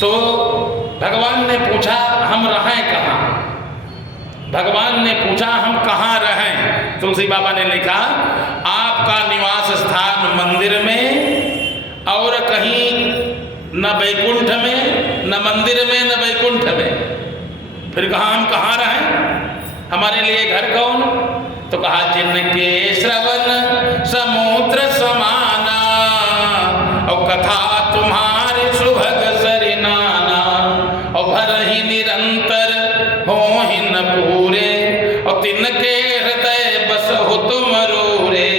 तो भगवान ने पूछा हम रहें कहाँ? भगवान ने पूछा हम कहाँ रहें? तुलसी बाबा ने लिखा आपका निवास स्थान मंदिर में और कहीं न वैकुंठ में, न मंदिर में, न वैकुंठ में। फिर कहा हम कहाँ रहें? हमारे लिए घर कौन? तो कहा जिनके श्रवण समुद्र समाना और कथा तुम्हारे सुभग सरिनाना और भर ही निरंतर हो ही न पूरे और तिनके हृदय बस हो तुम रूरे।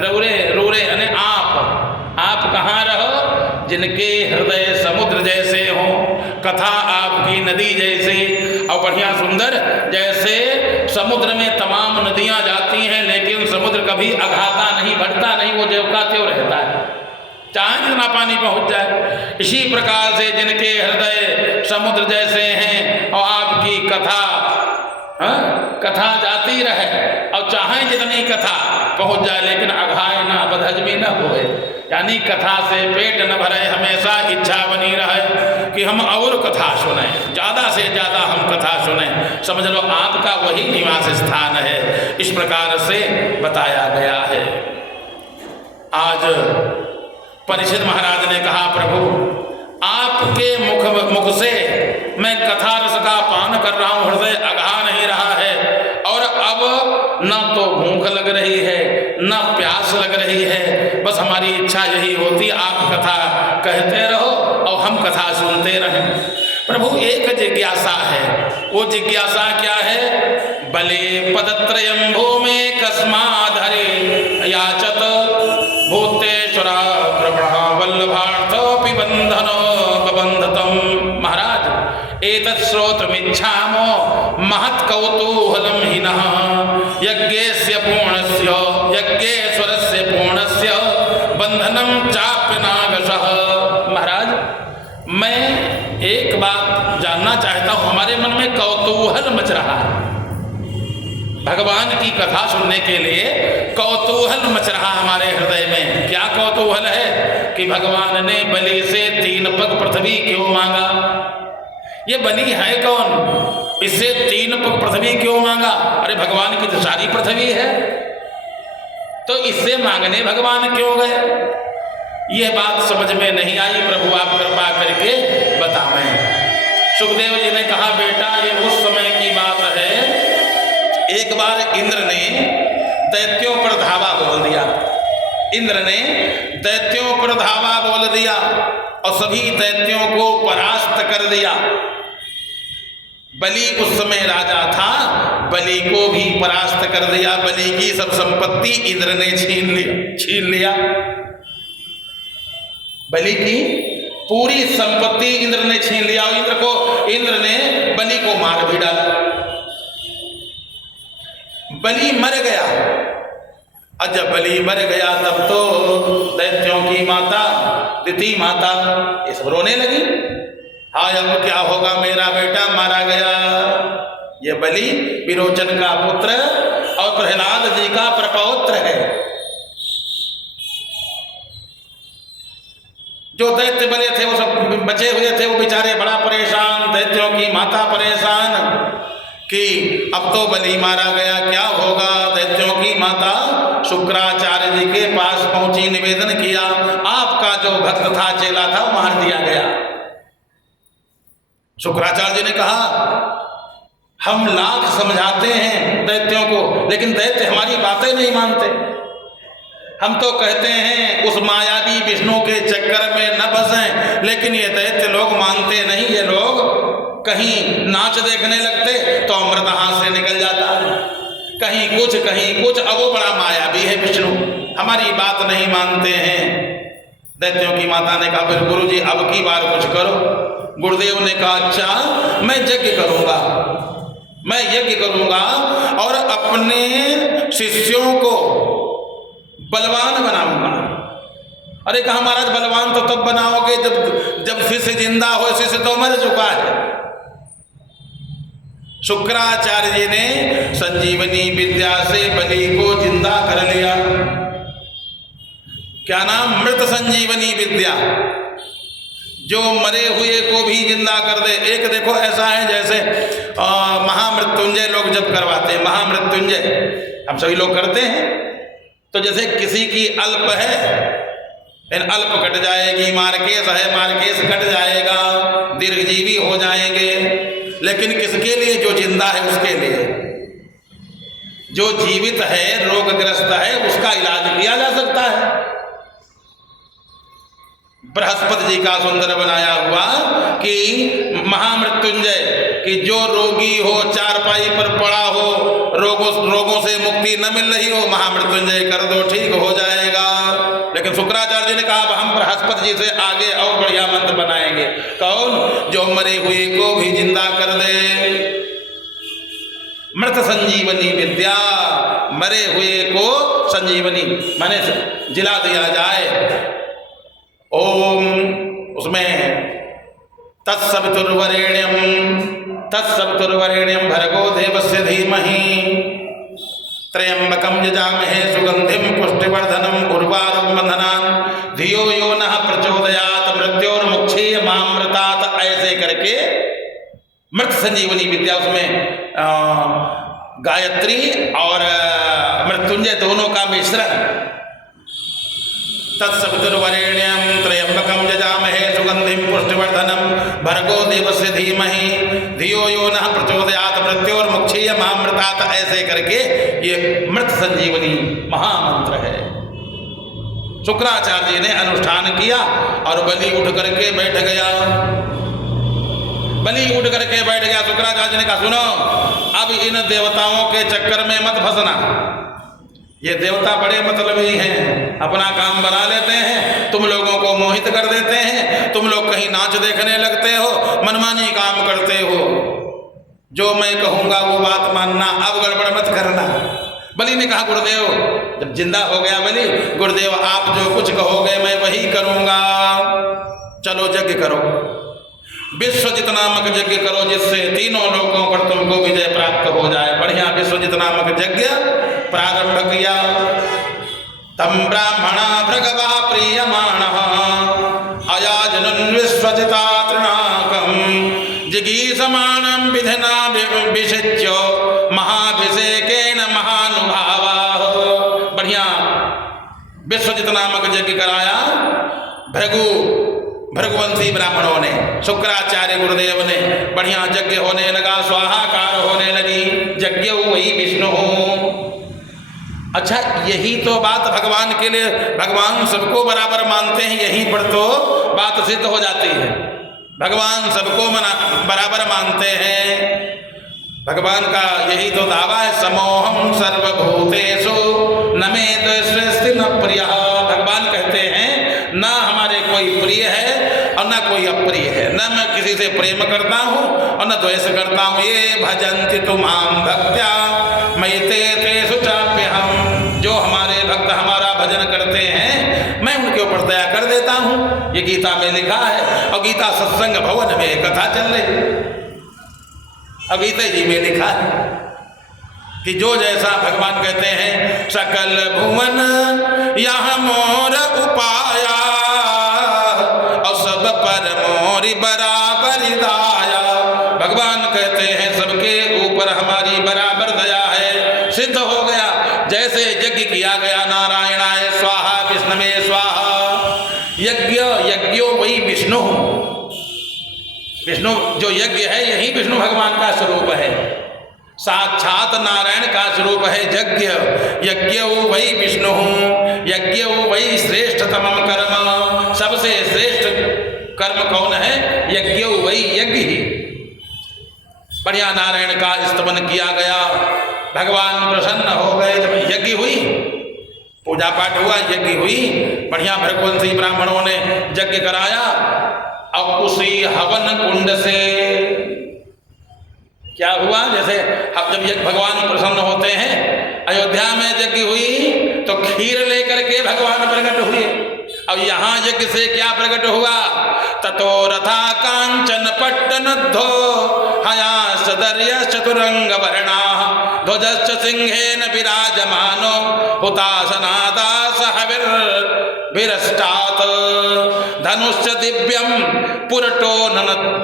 रूरे रूरे यानी आप कहाँ रहो? जिनके हृदय समुद्र जैसे हो, कथा आपकी नदी जैसे और बढ़िया सुंदर। जैसे समुद्र में तमाम नदियां जाती हैं लेकिन समुद्र कभी अघाता नहीं, बढ़ता नहीं, वो ज्यों का त्यों रहता है, चाहे जितना पानी पहुंच जाए। इसी प्रकार से जिनके हृदय समुद्र जैसे हैं और आपकी कथा जाती रहे और चाहे जितनी कथा पहुंच जाए लेकिन अघाए ना, बदहजमी न होए, यानी कथा से पेट न भरे, हमेशा इच्छा बनी रहे कि हम और कथा सुने, ज़्यादा से ज़्यादा हम कथा सुने। समझ लो आपका वही निवास स्थान है। इस प्रकार से बताया गया है। आज परीक्षित महाराज ने कहा प्रभु आपके मुख से मैं कथा रस का पान कर रहा हूँ, हृदय अघा नहीं रहा है और अब न तो भूख लग रही है न प्यास लग रही है, बस हमारी इच्छा यही होती आप कथा कहते रहो और हम कथा सुनते रहें। प्रभु एक जिज्ञासा है, वो जिज्ञासा क्या है? बले पदत्रयं भूमे कस्माधरे याचत भूतेश्वरा कृपणा वल्लभार्थोऽपि बंधनो बबंधतम। महाराज एतत् श्रोतुमिच्छामो महत् कौतूहलं हिनः यज्ञेस्य पूर्णस्य यज्ञेश्वरस्य पूर्णस्य बंधनं चाप्य नागशः। महाराज मैं एक बात जानना चाहता हूँ, हमारे मन में कौतूहल मच रहा है, भगवान की कथा सुनने के लिए कौतूहल मच रहा हमारे हृदय में। क्या कौतूहल है कि भगवान ने बलि से 3 पग पृथ्वी क्यों मांगा? ये बलि है कौन? इससे 3 पग पृथ्वी क्यों मांगा? अरे भगवान की तो सारी पृथ्वी है, तो इससे मांगने भगवान क्यों गए? यह बात समझ में नहीं आई। प्रभु आप कृपा करके बतावें। सुखदेव जी ने कहा बेटा ये उस समय की बात है, एक बार इंद्र ने दैत्यों पर धावा बोल दिया। इंद्र ने दैत्यों पर धावा बोल दिया और सभी दैत्यों को परास्त कर दिया। बलि उस समय राजा था, बलि को भी परास्त कर दिया। बलि की सब संपत्ति इंद्र ने छीन लिया। बलि की पूरी संपत्ति इंद्र ने छीन लिया और इंद्र ने बलि को मार भी डाला। बलि मर गया और जब बलि मर गया तब तो दैत्यों की माता दिति माता ये सब रोने लगी। हाय अब क्या होगा, मेरा बेटा मारा गया। ये बलि विरोचन का पुत्र और प्रहलाद जी का प्रपौत्र है। जो दैत्य बने थे वो सब बचे हुए थे, वो बेचारे बड़ा परेशान, दैत्यों की माता परेशान कि अब तो बलि मारा गया, क्या होगा। दैत्यों की माता शुक्राचार्य जी के पास पहुंची, निवेदन किया आपका जो भक्त था, चेला था, वो मार दिया गया। शुक्राचार्य जी ने कहा हम लाख समझाते हैं दैत्यों को, लेकिन दैत्य हमारी बातें नहीं मानते। हम तो कहते हैं उस मायावी विष्णु के चक्कर में न फंसें, लेकिन ये दैत्य लोग मानते नहीं। ये लोग कहीं नाच देखने लगते तो अमृत हाथ से निकल जाता, कहीं कुछ। अब वो बड़ा मायावी है विष्णु, हमारी बात नहीं मानते हैं। दैत्यों की माता ने कहा फिर गुरु जी अब की बार कुछ करो। गुरुदेव ने कहा अच्छा मैं यज्ञ करूंगा, मैं यज्ञ करूंगा और अपने शिष्यों को बलवान बनाऊंगा। अरे कहा महाराज बलवान तो तब बनाओगे जब शिष्य जिंदा हो, शिष्य तो मर चुका है। शुक्राचार्य जी ने संजीवनी विद्या से बलि को जिंदा कर लिया। क्या नाम? मृत संजीवनी विद्या। जो मरे हुए को भी जिंदा कर दे। एक देखो ऐसा है जैसे महामृत्युंजय लोग जब करवाते हैं, महामृत्युंजय हम सभी लोग करते हैं, तो जैसे किसी की अल्प है, अल्प कट जाएगी, मार्केश है, मार्केश कट जाएगा, दीर्घजीवी हो जाएंगे, लेकिन किसके लिए? जो जिंदा है उसके लिए। जो जीवित है, रोगग्रस्त है, उसका इलाज किया जा सकता है। बृहस्पति जी का सुंदर बनाया हुआ कि महामृत्युंजय, कि जो रोगी हो, चारपाई पर पड़ा हो, रोगों से मुक्ति न मिल रही हो, महामृत्युंजय कर दो, ठीक हो जाएगा। लेकिन शुक्राचार्य जी ने कहा हम बृहस्पति जी से आगे और बढ़िया मंत्र बनाएंगे। कौन? जो मरे हुए को भी जिंदा कर दे। मृत संजीवनी विद्या, मरे हुए को संजीवनी माने जिला दिया जाए। ओम, उसमें तत्सवितुर्वरेण्यं भर्गो देवस्य धीमहि त्र्यंबकं यजामहे सुगंधिं पुष्टिवर्धनम् उर्वारुकं बंधनान् धियो यो नः प्रचोदयात् मृत्योर्मुक्षीयमामृतात्। ऐसे करके मृत संजीवनी विद्या, उसमें गायत्री और मृत्युंजय दोनों का मिश्रण। तत्सवितुर्वरेण्यं त्र्यंबकं यजामहे सुगंधिं पुष्टिवर्धनम् भर्गो देवस्य धीमहि धियो यो नः प्रचोदयात् मृत्योर्मुक्षीयमामृतात्। ऐसे करके ये मृत संजीवनी महामंत्र है। शुक्राचार्य जी ने अनुष्ठान किया और बलि उठ करके बैठ गया। बलि उठ करके बैठ गया। शुक्राचार्य ने कहा सुनो, अब इन देवताओं के चक्कर में मत फंसना। ये देवता बड़े मतलबी हैं, अपना काम बना लेते हैं, तुम लोगों को मोहित कर देते हैं, तुम लोग कहीं नाच देखने लगते हो, मनमानी काम करते हो, जो मैं कहूँगा वो बात मानना, अब गड़बड़ मत करना। बलि ने कहा गुरुदेव, जब जिंदा हो गया बलि, गुरुदेव आप जो कुछ कहोगे मैं वही करूँगा, चलो यज्ञ करो, विश्वजित नामक यज्ञ करो, जिससे तीनों लोकों पर तुमको विजय प्राप्त हो जाए। बढ़िया विश्वजित नामक यज्ञ प्रारंभ किया। तम ब्राह्मणा भृगवा प्रीयमाणः अयाजनुन् विश्वजिता तृणाकं जिगीषमाणं विधिना विषिच्य महाभिषेकेन महानुभावाः। बढ़िया विश्वजित नामक यज्ञ कराया भृगुवंशी ब्राह्मणों ने, शुक्राचार्य गुरुदेव ने। बढ़िया यज्ञ होने लगा, स्वाहाकार होने लगी, यज्ञ वही विष्णु। अच्छा, यही तो बात भगवान के लिए, भगवान सबको बराबर मानते हैं, यहीं पर तो बात सिद्ध हो जाती है। भगवान सबको बराबर मानते हैं। भगवान का यही तो दावा है, समोहम सर्वभूतेषु न मे द्वेष्टि न प्रियः। भगवान कहते हैं ना हमारे कोई प्रिय है और न कोई अप्रिय है, न मैं किसी से प्रेम करता हूँ और न द्वेष करता हूँ। ये भजन्ति तुमां भक्त्या मयिते तेषु चाप्यहम्। जो हमारे भक्त हमारा भजन करते हैं, मैं उनके ऊपर दया कर देता हूँ। ये गीता में लिखा है, और गीता सत्संग भवन में कथा चल रही, अब गीता जी में लिखा है कि जो जैसा भगवान कहते हैं, सकल भुवन यह मोर उपाया और सब पर मोरी बराबर दाया। भगवान कहते हैं सबके ऊपर हमारी बराबर दया है। सिद्ध हो गया, जैसे यज्ञ किया गया, नारायणाय स्वाहा विष्णवे स्वाहा। यज्ञो वही विष्णु, विष्णु जो यज्ञ है यही विष्णु भगवान का स्वरूप है, साक्षात नारायण का स्वरूप है यज्ञ। यज्ञ वही विष्णु, यज्ञ वही श्रेष्ठतम कर्म। सबसे श्रेष्ठ कर्म कौन है? यज्ञ वही यज्ञ ही। बढ़िया नारायण का स्तवन किया गया, भगवान प्रसन्न हो गए। जब यज्ञ हुई, पूजा पाठ हुआ, यज्ञ हुई, बढ़िया भृगुवंशी ब्राह्मणों ने यज्ञ कराया। अब उसी हवन कुंड से क्या हुआ, जैसे जब भगवान प्रसन्न होते हैं, अयोध्या में यज्ञ हुई तो खीर लेकर के भगवान प्रकट हुए। अब यहाँ यज्ञ से क्या प्रकट हुआ? ततो रथा कांचन पट्टनद्धो हयाश्च दर्यश्च चतुरंग वर्णाः ध्वजश्च सिंहेन विराजमानो हुतासनादास हविर्भिरष्टात् धनुश्च दिव्यम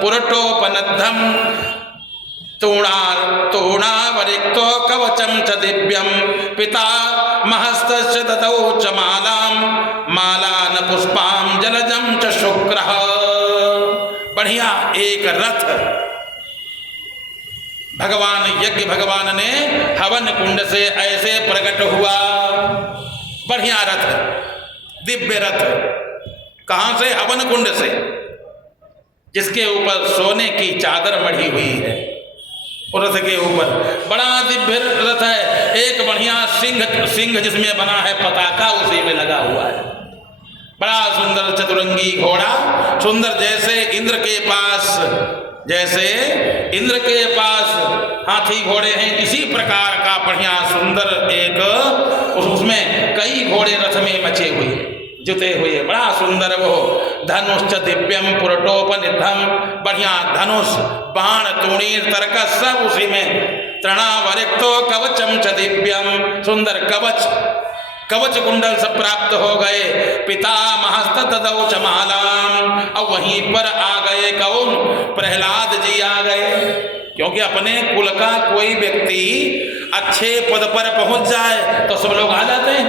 पुरटोपनद्धम तूणावरिक्तो कवचम च दिव्यम पिता महस्तस्य ददौ च मालाम मालान पुष्पाम जलजम च शुक्रः। बढ़िया एक रथ भगवान यज्ञ भगवान ने हवन कुंड से ऐसे प्रकट हुआ। बढ़िया रथ, दिव्य रथ, कहां से? हवन कुंड से, जिसके ऊपर सोने की चादर मढ़ी हुई है। रथ के ऊपर बड़ा दिव्य रथ है। एक बढ़िया सिंह जिसमें बना है पताका, उसी में लगा हुआ है। बड़ा सुंदर चतुरंगी घोड़ा, सुंदर जैसे इंद्र के पास हाथी घोड़े हैं, इसी प्रकार का बढ़िया सुंदर एक उसमें कई घोड़े रथ में मचे हुए जुते हुए, बड़ा सुंदर वो। धनुष दिव्यम पुरटोपनिद्धम, बढ़िया धनुष, बाण, तूणीर, तरकस सब उसी में। तृणावरिक्तो कवचम च दिव्यम, सुंदर कवच कुंडल सब प्राप्त हो गए। पिता महस्तदौ च मालाम, और वहीं पर आ गए कौन? प्रहलाद जी आ गए। क्योंकि अपने कुल का कोई व्यक्ति अच्छे पद पर पहुंच जाए तो सब लोग आ जाते हैं,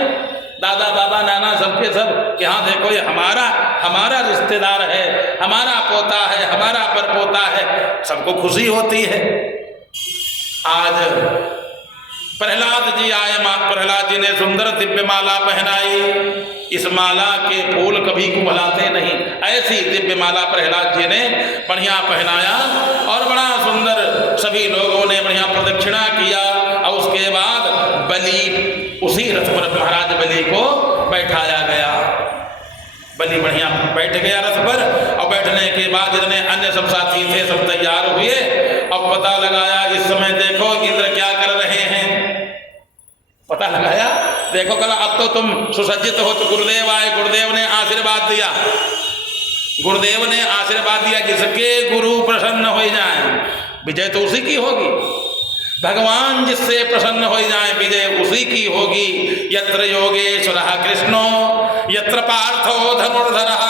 दादा बाबा नाना सबके सब, कि हाँ देखो ये हमारा रिश्तेदार है, हमारा पोता है, हमारा परपोता है, सबको खुशी होती है। आज प्रहलाद जी आए, मां प्रहलाद जी ने सुंदर दिव्य माला पहनाई। इस माला के फूल कभी कुम्हलाते नहीं, ऐसी दिव्य माला प्रहलाद जी ने बढ़िया पहनाया और बड़ा सुंदर सभी लोगों ने बढ़िया प्रदक्षिणा किया। और उसके बाद बलि, उसी रथ पर महाराज बलि को बैठाया गया। बलि बढ़िया बैठ गया रथ पर, और बैठने के बाद जितने अन्य सब साथी थे सब तैयार हुए। अब पता लगाया, इस समय देखो इंद्र क्या कर रहे हैं, पता लगाया, देखो कल अब तो तुम सुसज्जित हो। तो गुरुदेव आए, गुरुदेव ने आशीर्वाद दिया। जिसके गुरु प्रसन्न हो जाए विजय तो उसी की होगी। भगवान जिससे प्रसन्न हो जाए विजय उसी की होगी। यत्र योगेश्वरः कृष्णो यत्र पार्थो धनुर्धरः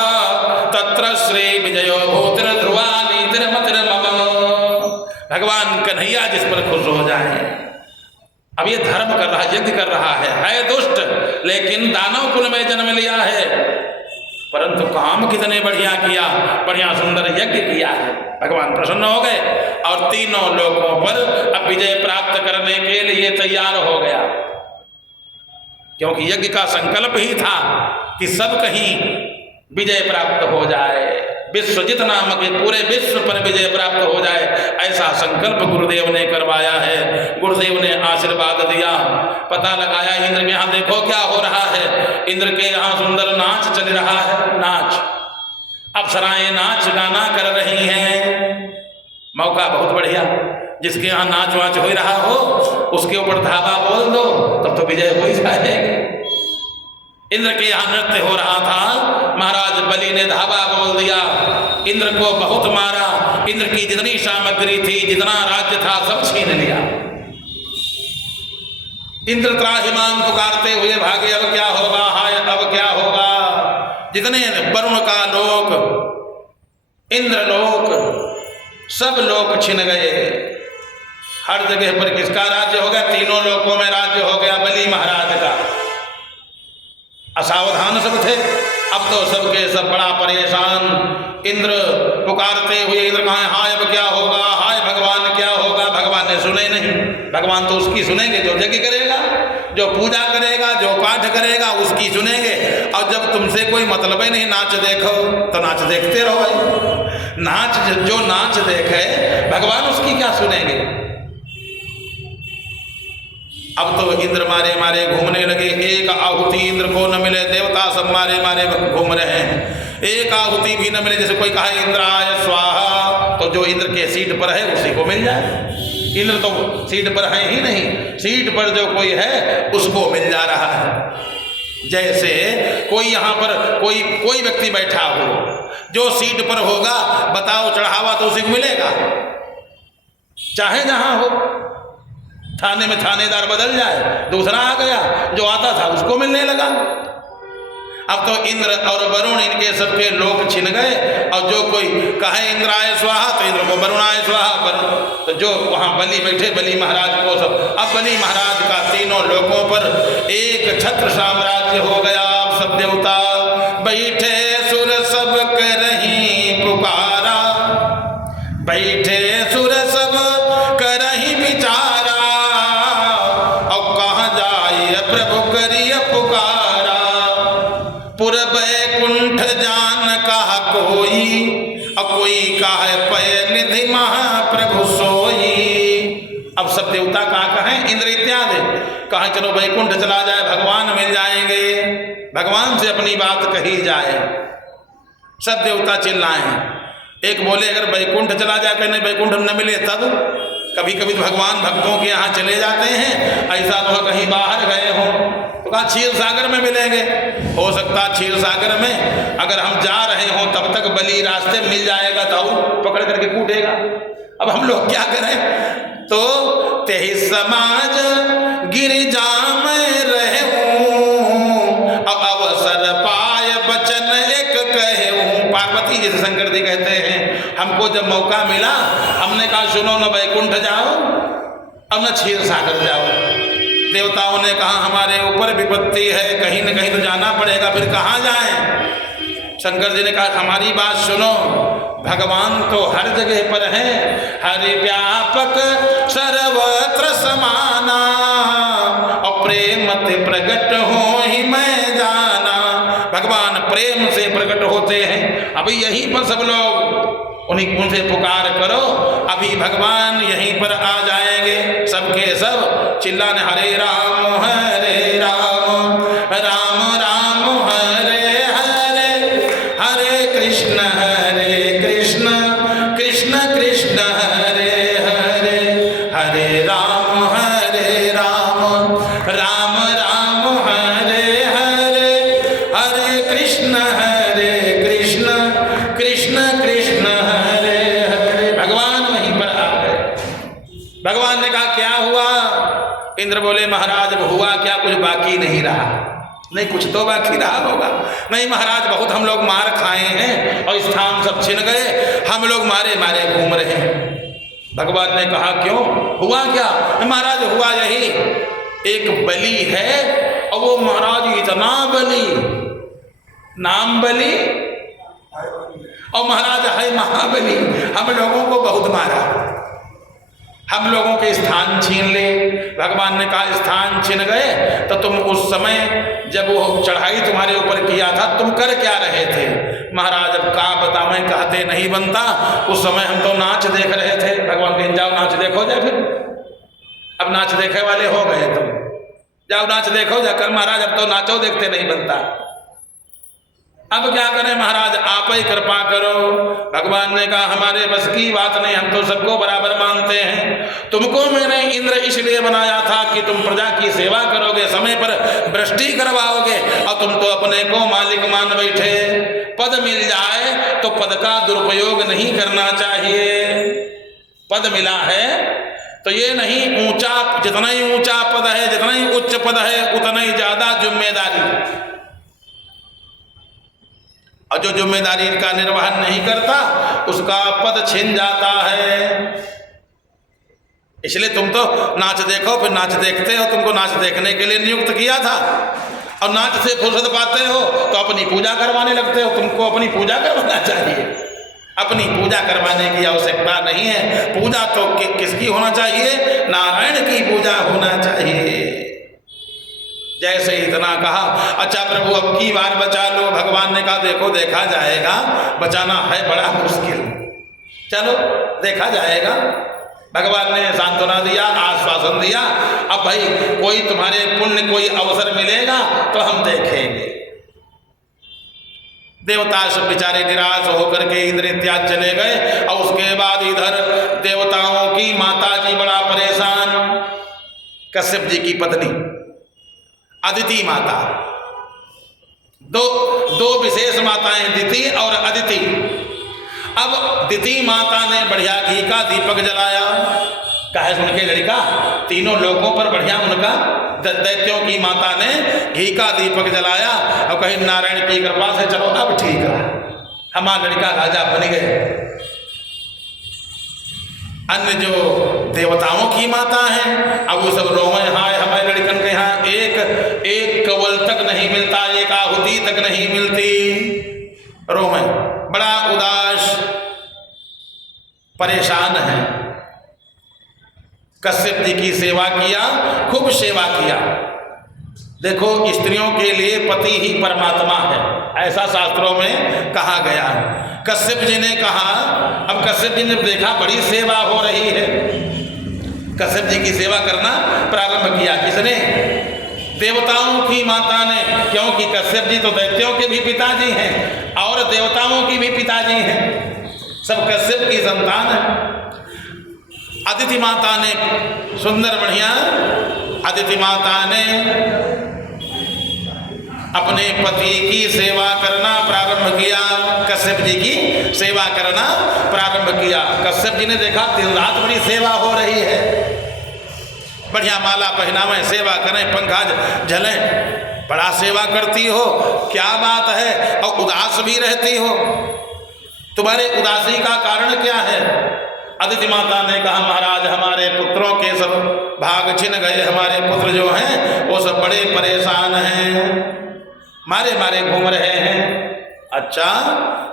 तत्र श्री विजयो भूतिर्ध्रुवा नीतिर्मतिर्मम। भगवान कन्हैया जिस पर खुश हो जाए। अब ये धर्म कर रहा, यज्ञ कर रहा है दुष्ट, लेकिन दानव कुल में जन्म लिया है, परंतु काम कितने बढ़िया किया, बढ़िया सुंदर यज्ञ किया है। भगवान प्रसन्न हो गए और तीनों लोकों पर अब विजय प्राप्त करने के लिए तैयार हो गया। क्योंकि यज्ञ का संकल्प ही था कि सब कहीं विजय प्राप्त हो जाए, विश्वजित नामक पूरे विश्व पर विजय प्राप्त हो जाए, ऐसा संकल्प गुरुदेव ने करवाया है। गुरुदेव ने आशीर्वाद दिया। पता लगाया इंद्र के यहाँ देखो क्या हो रहा है। इंद्र के यहाँ सुंदर नाच चल रहा है, नाच, अप्सराएं नाच गाना कर रही हैं। मौका बहुत बढ़िया, जिसके यहाँ नाच वाच हो रहा हो उसके ऊपर धावा बोल दो, तब तो विजय हो ही जाएगी। इंद्र के यहाँ नृत्य हो रहा था, महाराज बलि ने धावा बोल दिया, इंद्र को बहुत मारा। इंद्र की जितनी सामग्री थी, जितना राज्य था, सब छीन लिया। इंद्र त्राहिमाम पुकारते हुए भागे, अब क्या होगा, हाय अब क्या होगा। जितने वरुण का लोक, इंद्र लोक, सब लोग छिन गए। हर जगह पर किसका राज्य हो गया? तीनों लोकों में राज्य हो गया बलि महाराज का। असावधान सब थे, अब तो सबके सब बड़ा परेशान। इंद्र पुकारते हुए, इंद्र कहा हाय अब क्या होगा, हाय भगवान क्या होगा। भगवान ने सुने नहीं। भगवान तो उसकी सुनेंगे जो यज्ञ करेगा, जो पूजा करेगा, जो पाठ करेगा, उसकी सुनेंगे। और जब तुमसे कोई मतलब ही नहीं, नाच देखो तो नाच देखते रहो। नाच जो नाच देखे भगवान उसकी क्या सुनेंगे। अब तो इंद्र मारे मारे घूमने लगे। एक आहुति इंद्र को न मिले, देवता सब मारे मारे घूम रहे हैं। एक आहुति भी न मिले, जैसे कोई कहा इंद्राय स्वाहा, तो जो इंद्र के सीट पर है उसी को मिल जाए। इंद्र तो सीट पर है ही नहीं, सीट पर जो कोई है उसको मिल जा रहा है। जैसे कोई यहाँ पर कोई व्यक्ति बैठा हो, जो सीट पर होगा बताओ चढ़ावा तो उसी को मिलेगा, चाहे जहाँ हो। थाने में थानेदार बदल जाए, दूसरा आ गया, जो आता था उसको मिलने लगा। अब तो इंद्र और वरुण इनके सबके लोक छिन गए, और जो कोई कहे इंद्राय स्वाहा तो इंद्र को वरुणाय स्वाहा, वरुण तो जो वहाँ बलि बैठे बलि महाराज को सब, अब बलि महाराज का तीनों लोकों पर एक छत्र साम्राज्य हो गया। सब देवता बैठे सुर सब करहीं पुकारा, बैठे सुर सब करहीं विचारा, और कहाँ जाए प्रभु करिय पुकारा। पुर बैकुंठ जान कहा कोई, और कोई कहा पय निधि महाप्रभु सोई। अब सब देवता कहाँ कहें, इंद्र इत्यादि कहें चलो बैकुंठ चला जाए, भगवान मिल जाएंगे, भगवान से अपनी बात कही जाए। सब देवता चिल्लाएं। एक बोले अगर बैकुंठ चला जाए, कहने बैकुंठ न मिले तब, कभी कभी तो भगवान भक्तों के यहाँ चले जाते हैं, ऐसा तो कहीं बाहर गए हो तो कहा क्षीर सागर में मिलेंगे। हो सकता क्षीर सागर में अगर हम जा रहे हो तब तक बलि रास्ते मिल जाएगा तो पकड़ करके कूटेगा। अब हम लोग क्या करें, तो तेहि समाज गिरिजा में रहूं, अब अवसर पाय बचन एक कहूं। पार्वती जैसे शंकर जी कहते हैं, हमको जब मौका मिला हमने कहा सुनो न बैकुंठ जाओ, अब न क्षीर सागर जाओ। देवताओं ने कहा हमारे ऊपर विपत्ति है, कहीं न कहीं तो जाना पड़ेगा, फिर कहाँ जाएं। शंकर जी ने कहा हमारी बात सुनो, भगवान तो हर जगह पर है, हरि व्यापक सर्वत्र समाना, और प्रेम ते प्रकट हो ही मैं जाना। भगवान प्रेम से प्रकट होते हैं। अभी यहीं पर सब लोग उनसे पुकार करो, अभी भगवान यहीं पर आ जाएंगे। सबके सब चिल्लाने हरे राम राम राम हरे हरे, हरे कृष्ण कृष्ण कृष्ण हरे हरे, हरे राम राम राम हरे हरे, हरे कृष्ण कृष्ण कृष्ण हरे हरे। भगवान वहीं पर आ गए। भगवान ने कहा क्या हुआ? इंद्र बोले महाराज हुआ क्या, कुछ बाकी नहीं रहा। नहीं कुछ तो बाकी रहा होगा। नहीं महाराज बहुत हम लोग मार खाए हैं और स्थान सब छिन गए, हम लोग मारे मारे घूम रहे हैं। भगवान ने कहा क्यों, हुआ क्या? महाराज हुआ यही, एक बलि है और वो महाराज इतना बलि, नाम बलि और महाराज है महाबली, हम लोगों को बहुत मारा, हम लोगों के स्थान छीन ले। भगवान ने कहा स्थान छीन गए तो तुम उस समय जब वो चढ़ाई तुम्हारे ऊपर किया था तुम कर क्या रहे थे? महाराज अब का बतावें, कहते नहीं बनता। उस समय हम तो नाच देख रहे थे। भगवान कहें जाओ नाच देखो जाए, फिर अब नाच देखे वाले हो गए तुम, जाओ नाच देखो जाकर। महाराज अब तो नाचो देखते नहीं बनता, अब क्या करें महाराज आप ही कृपा करो। भगवान ने कहा हमारे बस की बात नहीं, हम तो सबको बराबर मानते हैं। तुमको मैंने इंद्र इसलिए बनाया था कि तुम प्रजा की सेवा करोगे, समय पर वृष्टि करवाओगे, और तुम तो अपने को मालिक मान बैठे। पद मिल जाए तो पद का दुरुपयोग नहीं करना चाहिए। पद मिला है तो ये नहीं ऊंचा, जितना ही ऊंचा पद है, जितना ही उच्च पद है, उतना ही ज्यादा जिम्मेदारी, और जो जिम्मेदारी का निर्वहन नहीं करता उसका पद छिन जाता है। इसलिए तुम तो नाच देखो, फिर नाच देखते हो, तुमको नाच देखने के लिए नियुक्त किया था, और नाच से फुर्सत पाते हो तो अपनी पूजा करवाने लगते हो। तुमको अपनी पूजा करवाना चाहिए, अपनी पूजा करवाने की आवश्यकता नहीं है। पूजा तो किसकी होना चाहिए? नारायण की पूजा होना चाहिए। जैसे इतना कहा, अच्छा प्रभु अब की बार बचा लो। भगवान ने कहा देखो देखा जाएगा, बचाना है बड़ा मुश्किल, चलो देखा जाएगा। भगवान ने सांत्वना दिया, आश्वासन दिया, अब भाई कोई तुम्हारे पुण्य कोई अवसर मिलेगा तो हम देखेंगे। देवता सब बेचारे निराश होकर के इंद्र इत्यादि चले गए, और उसके बाद इधर देवताओं की माता जी बड़ा परेशान, कश्यप जी की पत्नी अदिति माता, दो विशेष माताएं दिति और अदिति। अब दिति माता ने बढ़िया घी का दीपक जलाया, कहे उनके लड़का तीनों लोगों पर बढ़िया उनका दैत्यों की माता ने घी का दीपक जलाया और कहीं नारायण की कृपा से चलो अब ठीक है, हमारा लड़का राजा बन गए। अन्य जो देवताओं की माता हैं अब वो सब रोवे, हाय हमारे लड़कन के यहाँ एक कवल तक नहीं मिलता, एक आहुति तक नहीं मिलती, रोवे, बड़ा उदास परेशान है। कश्यप जी की सेवा किया, खूब सेवा किया। देखो स्त्रियों के लिए पति ही परमात्मा है, ऐसा शास्त्रों में कहा गया है। कश्यप जी ने कहा, अब कश्यप जी ने देखा बड़ी सेवा हो रही है, कश्यप जी की सेवा करना प्रारंभ किया। किसने? देवताओं की माता ने, क्योंकि कश्यप जी तो दैत्यों के भी पिताजी हैं और देवताओं की भी पिताजी हैं, सब कश्यप की संतान है। अदिति माता ने सुंदर बढ़िया, अदिति माता ने अपने पति की सेवा करना प्रारंभ किया, कश्यप जी की सेवा करना प्रारंभ किया। कश्यप जी ने देखा दिन रात बड़ी सेवा हो रही है, बढ़िया माला पहनावें, सेवा करें, पंखा झलें, बड़ा सेवा करती हो, क्या बात है, और उदास भी रहती हो, तुम्हारे उदासी का कारण क्या है? अदिति माता ने कहा, महाराज हमारे पुत्रों के सब भाग छिन गए, हमारे पुत्र जो हैं वो सब बड़े परेशान हैं, मारे मारे घूम रहे हैं। अच्छा,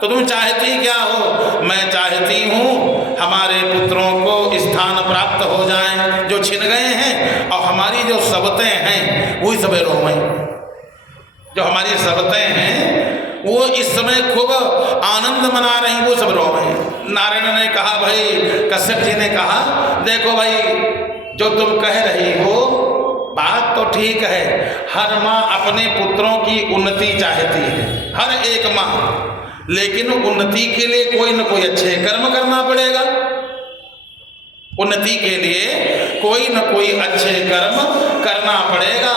तो तुम चाहती क्या हो? मैं चाहती हूँ हमारे पुत्रों को स्थान प्राप्त हो जाए जो छिन गए हैं, और हमारी जो सबतें हैं वही सब रोवें। जो हमारी सबतें हैं वो इस समय खूब आनंद मना रही, वो सब रोवें। नारायण ने कहा, भाई कश्यप जी ने कहा, देखो भाई जो तुम कह रही हो बात तो ठीक है, हर माँ अपने पुत्रों की उन्नति चाहती है, हर एक माँ, लेकिन उन्नति के लिए कोई न कोई अच्छे कर्म करना पड़ेगा। उन्नति के लिए कोई न कोई अच्छे कर्म करना पड़ेगा।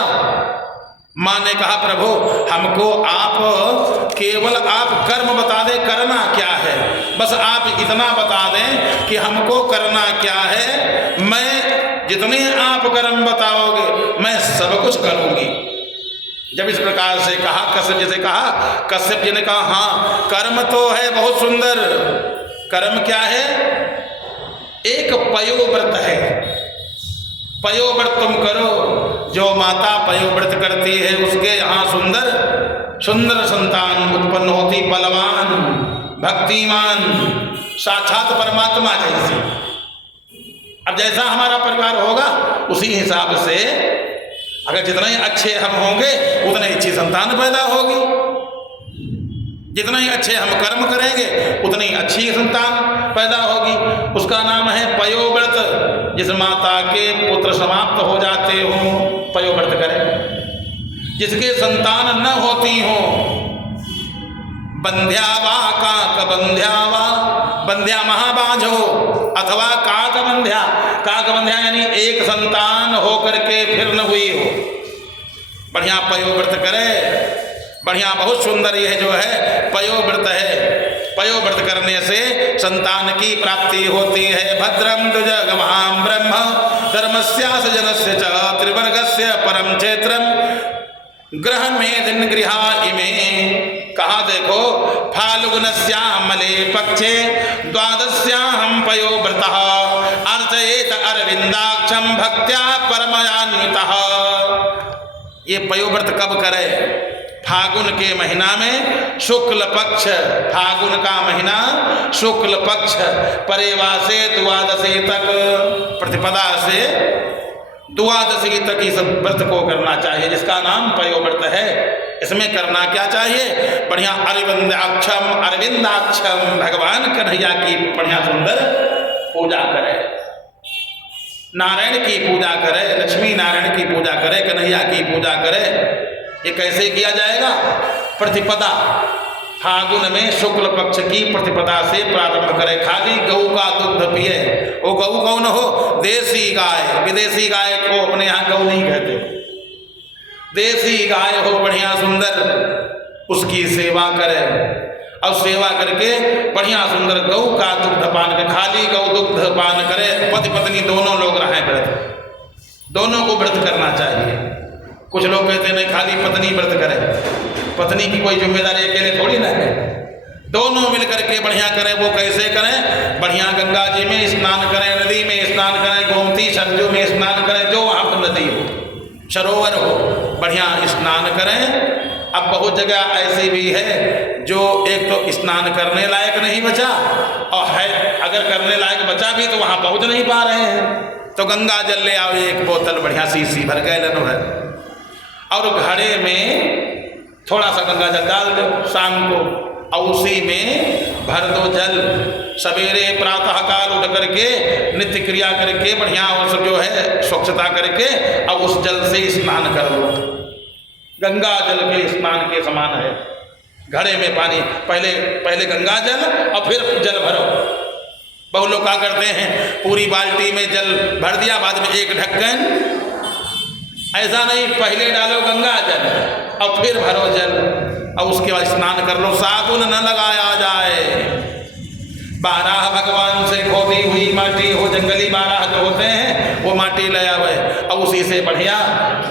माँ ने कहा, प्रभु हमको आप केवल आप कर्म बता दें, करना क्या है, बस आप इतना बता दें कि हमको करना क्या है, मैं जितने आप कर्म बताओगे मैं सब कुछ करूंगी। जब इस प्रकार से कहा, कश्यप जी से कहा, कश्यप जी ने कहा, हाँ कर्म तो है बहुत सुंदर, कर्म क्या है? एक पयोव्रत है, पयोव्रत तुम करो। जो माता पयोव्रत करती है उसके यहाँ सुंदर सुंदर संतान उत्पन्न होती, बलवान, भक्तिमान, साक्षात परमात्मा जैसी। अब जैसा हमारा परिवार होगा उसी हिसाब से अगर जितने अच्छे हम होंगे उतनी अच्छी संतान पैदा होगी, जितने ही अच्छे हम कर्म करेंगे उतनी अच्छी संतान पैदा होगी। उसका नाम है पयोव्रत। जिस माता के पुत्र समाप्त हो जाते हो पयोव्रत करें, जिसके संतान न होती हो, बंध्यावा काक बंध्यावा, बंध्या महाबाझो अथवा काक बंध्या, काक बंध्या यानी एक संतान हो करके फिर न हुई हो, बढ़िया पयोव्रत करे, बढ़िया बहुत सुंदर यह जो है पयोव्रत है। पयोव्रत करने से संतान की प्राप्ति होती है। भद्रम द्विजगमां ब्रह्म धर्मस्यास जनस्य च त्रिवर्गस्य परम क्षेत्रम ग्रह में दिन गृहा इमे। कहा देखो, फाल्गुनस्यामले पक्षे द्वादश्याहं पयोव्रतः अर्चयेत अरविंदाक्षं भक्त्या परमयान्वितः। ये पयोव्रत कब करे? फागुन के महीना में शुक्ल पक्ष, फागुन का महीना शुक्ल पक्ष परेवा से द्वादशी तक, प्रतिपदा से द्वादशी तक इस व्रत को करना चाहिए, जिसका नाम पयोव्रत है। इसमें करना क्या चाहिए? बढ़िया अरविंदाक्षम, अरविंदाक्षम भगवान कन्हैया की बढ़िया सुंदर पूजा करे, नारायण की पूजा करे, लक्ष्मी नारायण की पूजा करे, कन्हैया की पूजा करे। ये कैसे किया जाएगा? प्रतिपदा, फागुन में शुक्ल पक्ष की प्रतिपदा से प्रारंभ करे। खाली गऊ का दूध पिए, वो गऊ कौन हो? देसी गाय, विदेशी गाय को अपने यहाँ गऊ नहीं कहते, देसी गाय हो बढ़िया सुंदर, उसकी सेवा करे और सेवा करके बढ़िया सुंदर गऊ का दुग्ध पान करे। खाली गऊ दुग्ध पान करे, पति पत्नी दोनों लोग रहें व्रत, दोनों को व्रत करना चाहिए। कुछ लोग कहते नहीं खाली पत्नी व्रत करे, पत्नी की कोई जिम्मेदारी अकेले थोड़ी ना है, दोनों मिलकर के बढ़िया करें। वो कैसे करें? बढ़िया गंगा जी में स्नान करें, नदी में स्नान करें, गोमती सरजू में स्नान करें, जो वहाँ पर नदी हो, सरोवर हो, बढ़िया स्नान करें। अब बहुत जगह ऐसी भी है जो एक तो स्नान करने लायक नहीं बचा, और है अगर करने लायक बचा भी तो वहाँ पहुँच नहीं पा रहे हैं, तो गंगा जल ले आओ, एक बोतल बढ़िया शीशी भर गैलन है, और घड़े में थोड़ा सा गंगा जल डाल दो शाम को, और उसी में भर दो जल। सवेरे प्रातः काल उठ करके नित्य क्रिया करके बढ़िया और जो है स्वच्छता करके अब उस जल से स्नान कर लो। गंगा जल के स्नान के समान है। घड़े में पानी, पहले गंगा जल और फिर जल भरो। बहुत लोग क्या करते हैं, पूरी बाल्टी में जल भर दिया, बाद में एक ढक्कन। ऐसा नहीं, पहले डालो गंगा जल और फिर भरो जल, और उसके बाद स्नान कर लो। साबुन न लगाया जाए। बारह भगवान से खोदी हुई माटी हो, जंगली बारह जो होते हैं वो माटी ले आवे, और उसी से बढ़िया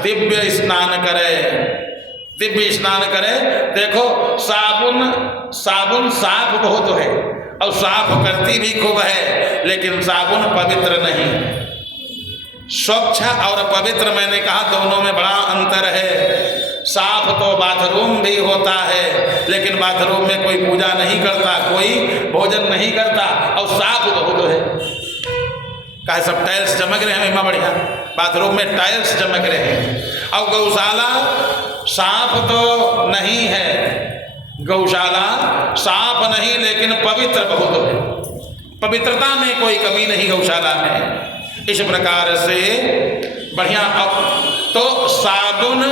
दिव्य स्नान करे, दिव्य स्नान करे। देखो साबुन साफ बहुत है और साफ करती भी खूब है, लेकिन साबुन पवित्र नहीं। स्वच्छ और पवित्र मैंने कहा दोनों में बड़ा अंतर है। साफ तो बाथरूम भी होता है, लेकिन बाथरूम में कोई पूजा नहीं करता, कोई भोजन नहीं करता, और साफ बहुत है। कहे सब टाइल्स चमक रहे हैं, बढ़िया बाथरूम में टाइल्स चमक रहे हैं। और गौशाला साफ तो नहीं है, गौशाला साफ नहीं, लेकिन पवित्र बहुत है। पवित्रता में कोई कमी नहीं गौशाला में। इस प्रकार से बढ़िया। तो साबुन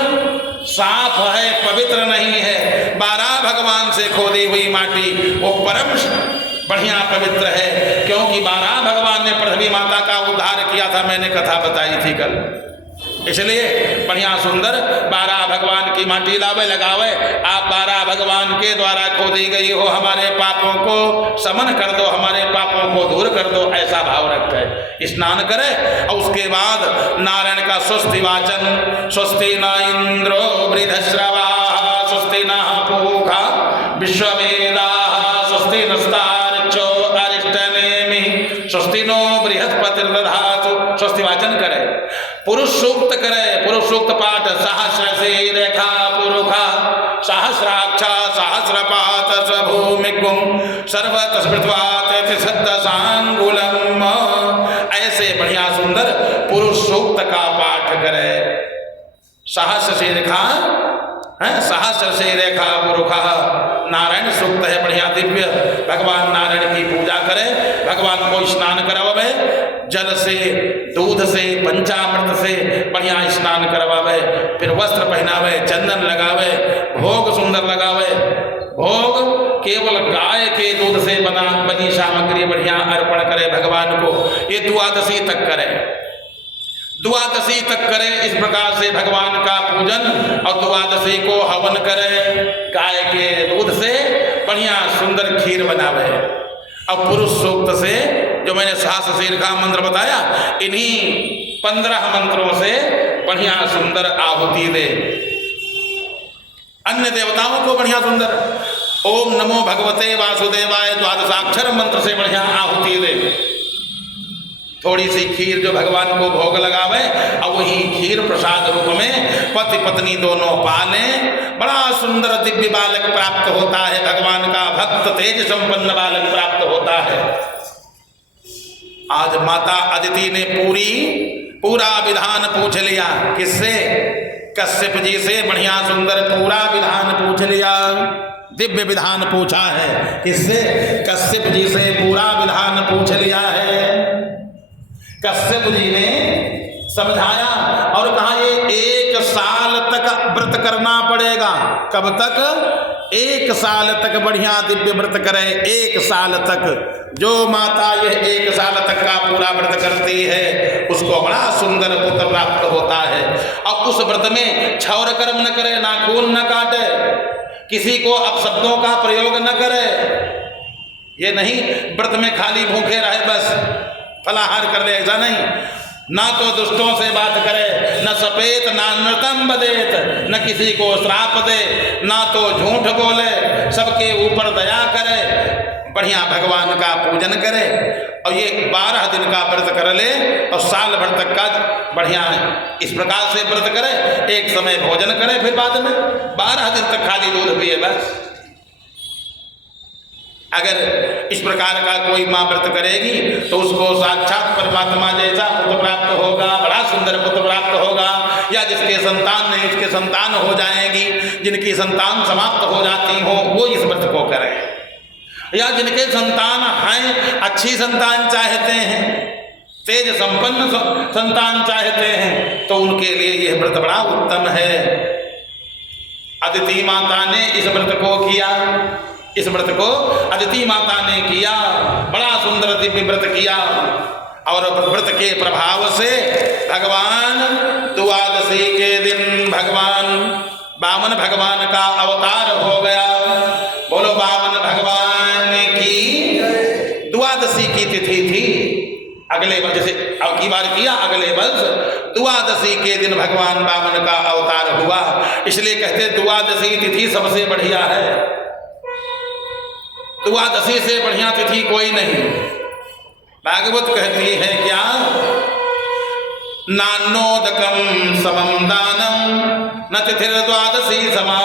साफ है, पवित्र नहीं है। 12 भगवान से खोदी हुई माटी वो परम बढ़िया पवित्र है, क्योंकि 12 भगवान ने पृथ्वी माता का उद्धार किया था, मैंने कथा बताई थी कल। इसलिए बढ़िया सुंदर 12 भगवान की माटी लावे लगावे। आप 12 भगवान के द्वारा खोदी गई हो हमारे पापों को समन कर दो, हमारे पापों को दूर कर दो, ऐसा भाव रखे स्नान करे। और उसके बाद नारायण का स्वस्ति वाचन, स्वस्ति न इंद्रो वृद्धश्रवाः स्वस्ति न पूषा विश्ववेदाः स्वस्ति नस्तार्क्ष्यो अरिष्टनेमिः स्वस्ति नो बृहस्पतिर्दधातु। स्वस्ति वाचन करे, पुरुष सूक्त करे, पुरुष सूक्त पाठ सहस्र से रेखा पुरुखा सहस्राक्षा सहस्रपात स्वभूमिगुं सर्वत स्मृत्वात सद्द सांगुलम। ऐसे बढ़िया सुंदर पुरुष सूक्त का पाठ करे। सहस्र से रेखा है, सहस्र से रेखा पुरुखा नारायण सूक्त है, बढ़िया दिव्य। भगवान नारायण की पूजा करे, भगवान को स्नान करवावे, जल से दूध से पंचामृत से बढ़िया स्नान करवावे, फिर वस्त्र पहनावे, चंदन लगावे, भोग सुंदर लगावे। भोग केवल गाय के दूध से बनी सामग्री बढ़िया अर्पण करे भगवान को। ये द्वादशी तक करे, द्वादशी तक करे। इस प्रकार से भगवान का पूजन, और द्वादशी को हवन करे गाय के दूध से, बढ़िया सुंदर खीर बनावे। और पुरुष सूक्त से जो मैंने सहस्र शीर्ष का मंत्र बताया, इन्हीं 15 मंत्रों से बढ़िया सुंदर आहुति दे। अन्य देवताओं को बढ़िया सुंदर ओम नमो भगवते वासुदेवाय द्वादशाक्षर मंत्र से बढ़िया आहुति दे। थोड़ी सी खीर जो भगवान को भोग लगावे, और वही खीर प्रसाद रूप में पति पत्नी दोनों पालें। बड़ा सुंदर दिव्य बालक प्राप्त होता है, भगवान का भक्त तेज संपन्न बालक प्राप्त होता है। आज माता अदिति ने पूरा विधान पूछ लिया। किससे? कश्यप जी से बढ़िया सुंदर पूरा विधान पूछ लिया, दिव्य विधान पूछा है। किससे? कश्यप जी से पूरा विधान पूछ लिया है। कश्यप जी ने समझाया और कहा ये 1 साल तक व्रत करना पड़ेगा। कब तक? 1 साल तक बढ़िया दिव्य व्रत करे। 1 साल तक जो माता यह 1 साल तक का पूरा व्रत करती है, उसको बड़ा सुंदर पुत्र प्राप्त होता है। और उस व्रत में क्षौर कर्म न करे, नाखून न काटे, किसी को अपशब्दों का प्रयोग न करे। ये नहीं व्रत में खाली भूखे रहे बस फलाहार कर ले, ऐसा नहीं। ना तो दुष्टों से बात करे, न सपेत ना नृतम बदेत, न किसी को श्राप दे, ना तो झूठ बोले, सबके ऊपर दया करे, बढ़िया भगवान का पूजन करे और ये 12 दिन का व्रत कर ले और साल भर तक का बढ़िया इस प्रकार से व्रत करे। एक समय भोजन करे, फिर बाद में 12 दिन तक खाली दूध पिए बस। अगर इस प्रकार का कोई माँ व्रत करेगी तो उसको साक्षात परमात्मा जैसा पुत्र प्राप्त होगा, बड़ा सुंदर पुत्र प्राप्त होगा। या जिसके संतान नहीं उसके संतान हो जाएंगी, जिनकी संतान समाप्त हो जाती हो वो इस व्रत को करें। या जिनके संतान हैं, अच्छी संतान चाहते हैं, तेज संपन्न संतान चाहते हैं, तो उनके लिए यह व्रत बड़ा उत्तम है। अदिति माता ने इस व्रत को किया, इस व्रत को अदिति माता ने किया, बड़ा सुंदर दिव्य व्रत किया। और व्रत के प्रभाव से भगवान द्वादशी के दिन भगवान वामन भगवान का अवतार हो गया। बोलो वामन भगवान की। द्वादशी की तिथि थी, अगले वर्ष जैसे अब की बार किया, अगले वर्ष द्वादशी के दिन भगवान वामन का अवतार हुआ। इसलिए कहते द्वादशी तिथि सबसे बढ़िया है, द्वादशी से बढ़िया तिथि कोई नहीं। भागवत कहती है क्या, नान्नोदकम समम दानम न तिथिर्द्वादशी समा,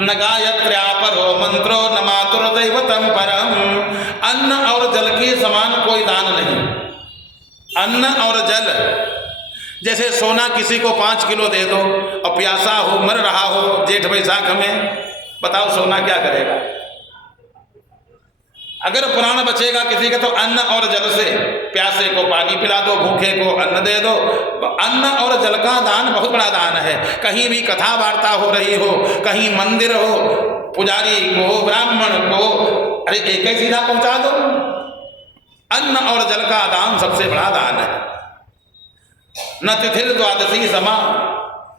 न गायत्र्या परो मंत्रो न मातुर्दैवतम परम। अन्न और जल के समान कोई दान नहीं। अन्न और जल, जैसे सोना किसी को 5 किलो दे दो और प्यासा हो, मर रहा हो जेठ बैसाख में, बताओ सोना क्या करेगा? अगर प्राण बचेगा किसी का तो अन्न और जल से, प्यासे को पानी पिला दो, भूखे को अन्न दे दो। अन्न और जल का दान बहुत बड़ा दान है। कहीं भी कथा वार्ता हो रही हो, कहीं मंदिर हो, पुजारी को, ब्राह्मण को, अरे एक ही सीधा पहुंचा दो। अन्न और जल का दान सबसे बड़ा दान है। न तिथिर द्वादशी समा,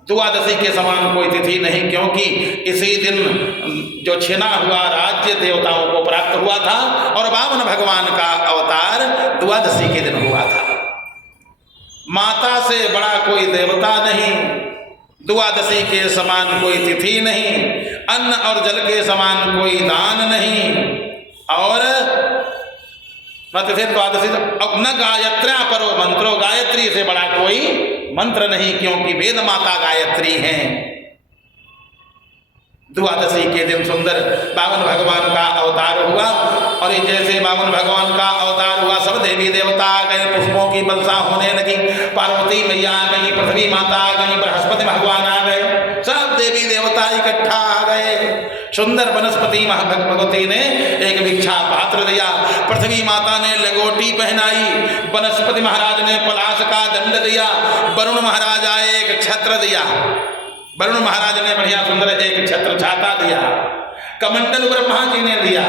द्वादशी के समान कोई तिथि नहीं, क्योंकि इसी दिन जो छिना हुआ राज्य देवताओं को प्राप्त हुआ था और वामन भगवान का अवतार द्वादशी के दिन हुआ था। माता से बड़ा कोई देवता नहीं, द्वादशी के समान कोई तिथि नहीं, अन्न और जल के समान कोई दान नहीं, और न तिथि द्वादशी न गायत्र्या परो मंत्रो, गायत्री से बड़ा कोई मंत्र नहीं, क्योंकि वेद माता गायत्री हैं। द्वादशी के दिन सुंदर वामन भगवान का अवतार हुआ। और जैसे वामन भगवान का अवतार हुआ, सब देवी देवता आ गए, पुष्पों की वर्षा होने लगी, पार्वती मैया आ गई, पृथ्वी माता आ गई, बृहस्पति भगवान आ गए, सब देवी देवता इकट्ठा आ गए। सुंदर वनस्पति भगवती ने एक भिक्षा पात्र दिया, पृथ्वी माता ने लंगोटी पहनाई, वनस्पति महाराज ने पलाश का दंड दिया, वरुण महाराज आए एक छत्र दिया, वरुण महाराज ने बढ़िया सुंदर एक छत्र छाता दिया, कमंडल ब्रह्मा जी ने दिया।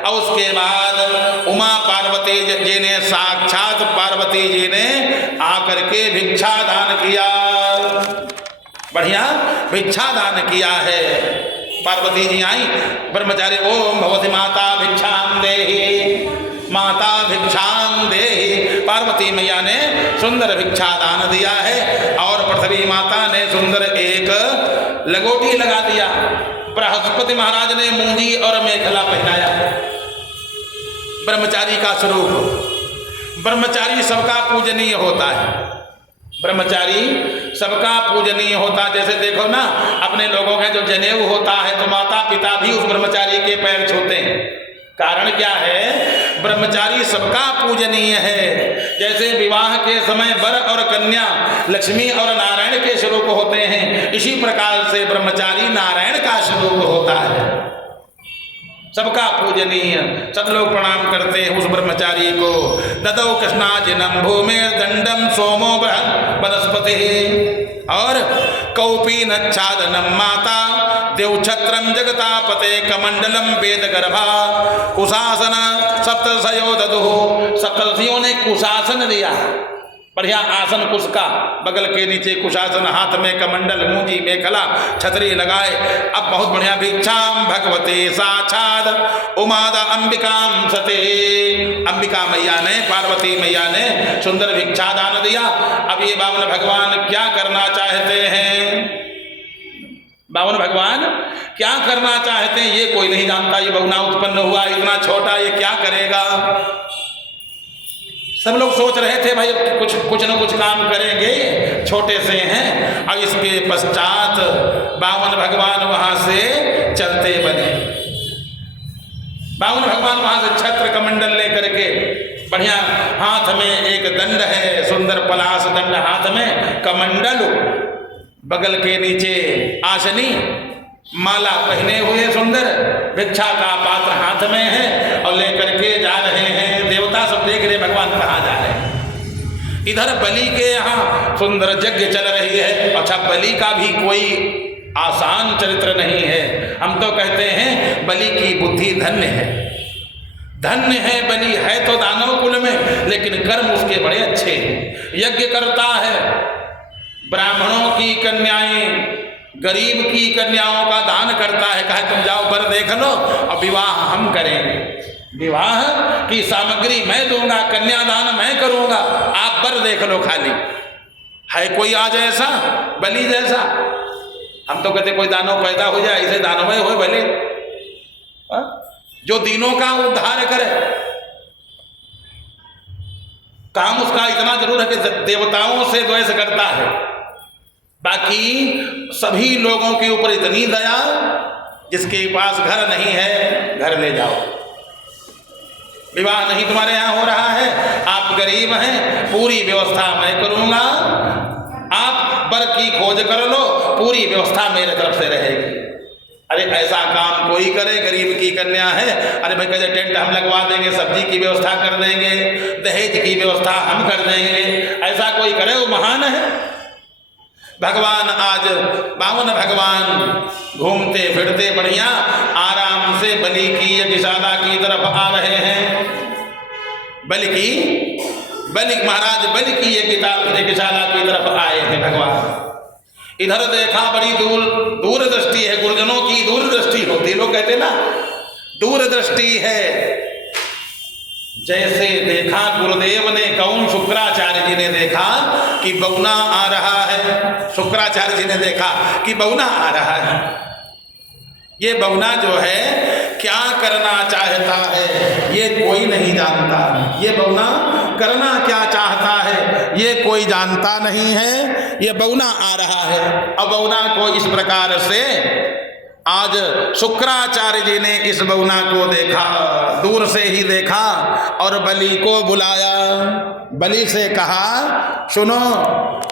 और उसके बाद उमा पार्वती जी ने, साक्षात पार्वती जी ने आकर के भिक्षा दान किया, बढ़िया भिक्षा दान किया है। पार्वती जी आई, ब्रह्मचारी ओम भगवती माता भिक्षाम देहि, माता भिक्षाम देहि। पार्वती मैया ने सुंदर भिक्षा दान दिया है और पृथ्वी माता ने सुंदर एक लंगोटी लगा दिया। बृहस्पति महाराज ने मूंदी और मेखला पहनाया। ब्रह्मचारी का स्वरूप, ब्रह्मचारी सबका पूजनीय होता है, ब्रह्मचारी सबका पूजनीय होता। जैसे देखो ना, अपने लोगों के जो जनेऊ होता है तो माता पिता भी उस ब्रह्मचारी के पैर छूते हैं। कारण क्या है? ब्रह्मचारी सबका पूजनीय है। जैसे विवाह के समय वर और कन्या लक्ष्मी और नारायण के स्वरूप होते हैं, इसी प्रकार से ब्रह्मचारी नारायण का स्वरूप होता है, सबका पूजनीय। सब लोग प्रणाम करते हैं उस ब्रह्मचारी को। ददौ कृष्णाजिनम भूमिर दंडम सोमो बृहत् वनस्पति, और कौपीनच्छादनम माता देवछत्रम जगतापते कमंडलम वेद गर्भा कुशासन सप्तशयो ददुः। सप्तर्षियों ने कुशासन दिया, बढ़िया आसन कुश का, बगल के नीचे कुशासन, हाथ में कमंडल, मूंजी मेखला, छतरी लगाए। अब बहुत बढ़िया, भिक्षाम भगवते साक्षात उमादा अंबिकाम सते, अंबिका मैया ने, पार्वती मैया ने सुंदर भिक्षा दान दिया। अब ये बामन भगवान क्या करना चाहते हैं, बामन भगवान क्या करना चाहते हैं, ये कोई नहीं जानता। ये बगुना उत्पन्न हुआ इतना छोटा, ये क्या करेगा। सब लोग सोच रहे थे भाई कुछ न कुछ काम करेंगे, छोटे से हैं। अब इसके पश्चात बामन भगवान वहां से चलते बने। बामन भगवान वहां से छत्र कमंडल लेकर के, बढ़िया हाथ में एक दंड है, सुंदर पलाश दंड हाथ में, कमंडल बगल के नीचे आसनी, माला पहने हुए सुंदर, भिक्षा का पात्र हाथ में है और लेकर के जा रहे हैं। देवता सब देख रहे भगवान कहाँ जा रहे हैं। इधर बलि के यहाँ सुंदर यज्ञ चल रही है। अच्छा, बलि का भी कोई आसान चरित्र नहीं है। हम तो कहते हैं बलि की बुद्धि धन्य है, धन्य है बलि, है तो दानव कुल में, लेकिन कर्म उसके बड़े अच्छे हैं। यज्ञ करता है, ब्राह्मणों की कन्याएं, गरीब की कन्याओं का दान करता है। कहा तुम जाओ वर देख लो और विवाह हम करेंगे, विवाह की सामग्री मैं दूंगा, कन्यादान मैं करूंगा, आप वर देख लो खाली। है कोई आज ऐसा बलि जैसा? हम तो कहते कोई दानव पैदा हो जाए, ऐसे दानव हो भले, जो दीनों का उद्धार करे। काम उसका इतना जरूर है कि देवताओं से द्वेष करता है, बाकी सभी लोगों के ऊपर इतनी दया, जिसके पास घर नहीं है घर ले जाओ, विवाह नहीं तुम्हारे यहाँ हो रहा है, आप गरीब हैं, पूरी व्यवस्था मैं करूंगा, आप वर की खोज कर लो, पूरी व्यवस्था मेरे तरफ से रहेगी। अरे ऐसा काम कोई करे, गरीब की कन्या है, अरे भाई कहते टेंट हम लगवा देंगे, सब्जी की व्यवस्था कर देंगे, दहेज की व्यवस्था हम कर देंगे, ऐसा कोई करे वो महान है। भगवान आज बामन भगवान घूमते फिरते बढ़िया आराम से बलि की यज्ञशाला की तरफ आ रहे हैं। बलि महाराज बलि की यज्ञशाला की तरफ आए हैं भगवान। इधर देखा, बड़ी दूरदृष्टि है, गुरुजनों की दूरदृष्टि होती, लोग कहते ना दूरदृष्टि है। जैसे देखा गुरुदेव ने, कौन? शुक्राचार्य जी ने देखा कि बगुना आ रहा है, शुक्राचार्य जी ने देखा कि बगुना आ रहा है। ये बगुना जो है क्या करना चाहता है ये कोई नहीं जानता, ये बगुना करना क्या चाहता है ये कोई जानता नहीं है। ये बगुना आ रहा है, अब बगुना को इस प्रकार से आज शुक्राचार्य जी ने इस बगुना को देखा, दूर से ही देखा और बलि को बुलाया। बलि से कहा सुनो,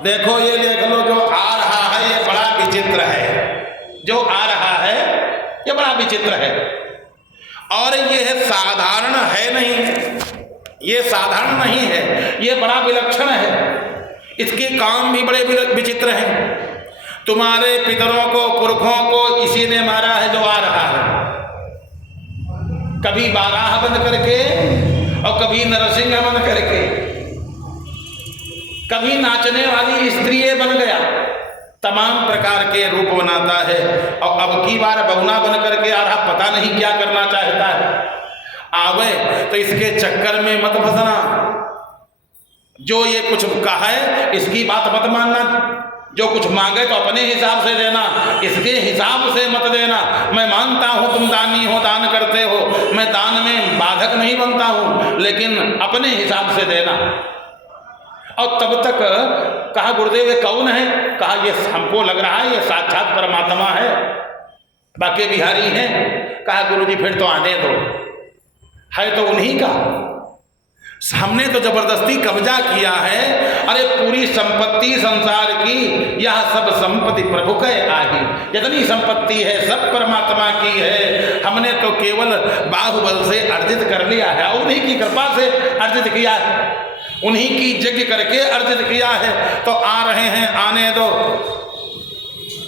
देखो ये देख लो जो आ रहा है ये बड़ा विचित्र है, जो आ रहा है ये बड़ा विचित्र है, और ये साधारण है नहीं, ये साधारण नहीं है, ये बड़ा विलक्षण है, इसके काम भी बड़े विचित्र हैं। तुम्हारे पितरों को पुरखों को इसी ने मारा है जो आ रहा है, कभी बाराह बन करके और कभी नरसिंह बन करके, कभी नाचने वाली स्त्री बन गया, तमाम प्रकार के रूप बनाता है, और अब की बार बगुना बन करके आ रहा, पता नहीं क्या करना चाहता है। आवे तो इसके चक्कर में मत फंसना, जो ये कुछ कहा है इसकी बात मत मानना, जो कुछ मांगे तो अपने हिसाब से देना, इसके हिसाब से मत देना। मैं मानता हूँ तुम दानी हो, दान करते हो, मैं दान में बाधक नहीं बनता हूँ, लेकिन अपने हिसाब से देना। और तब तक कहा गुरुदेव ये कौन है? कहा ये हमको लग रहा है ये साक्षात परमात्मा है, बाकी बिहारी हैं। कहा गुरुजी फिर तो आने दो, है तो उन्हीं का, हमने तो जबरदस्ती कब्जा किया है। अरे पूरी संपत्ति संसार की, यह सब संपत्ति प्रभु के आही, जितनी संपत्ति है सब परमात्मा की है, हमने तो केवल बाहुबल से अर्जित कर लिया है, उन्हीं की कृपा से अर्जित किया है, उन्हीं की यज्ञ करके अर्जित किया है। तो आ रहे हैं, आने दो।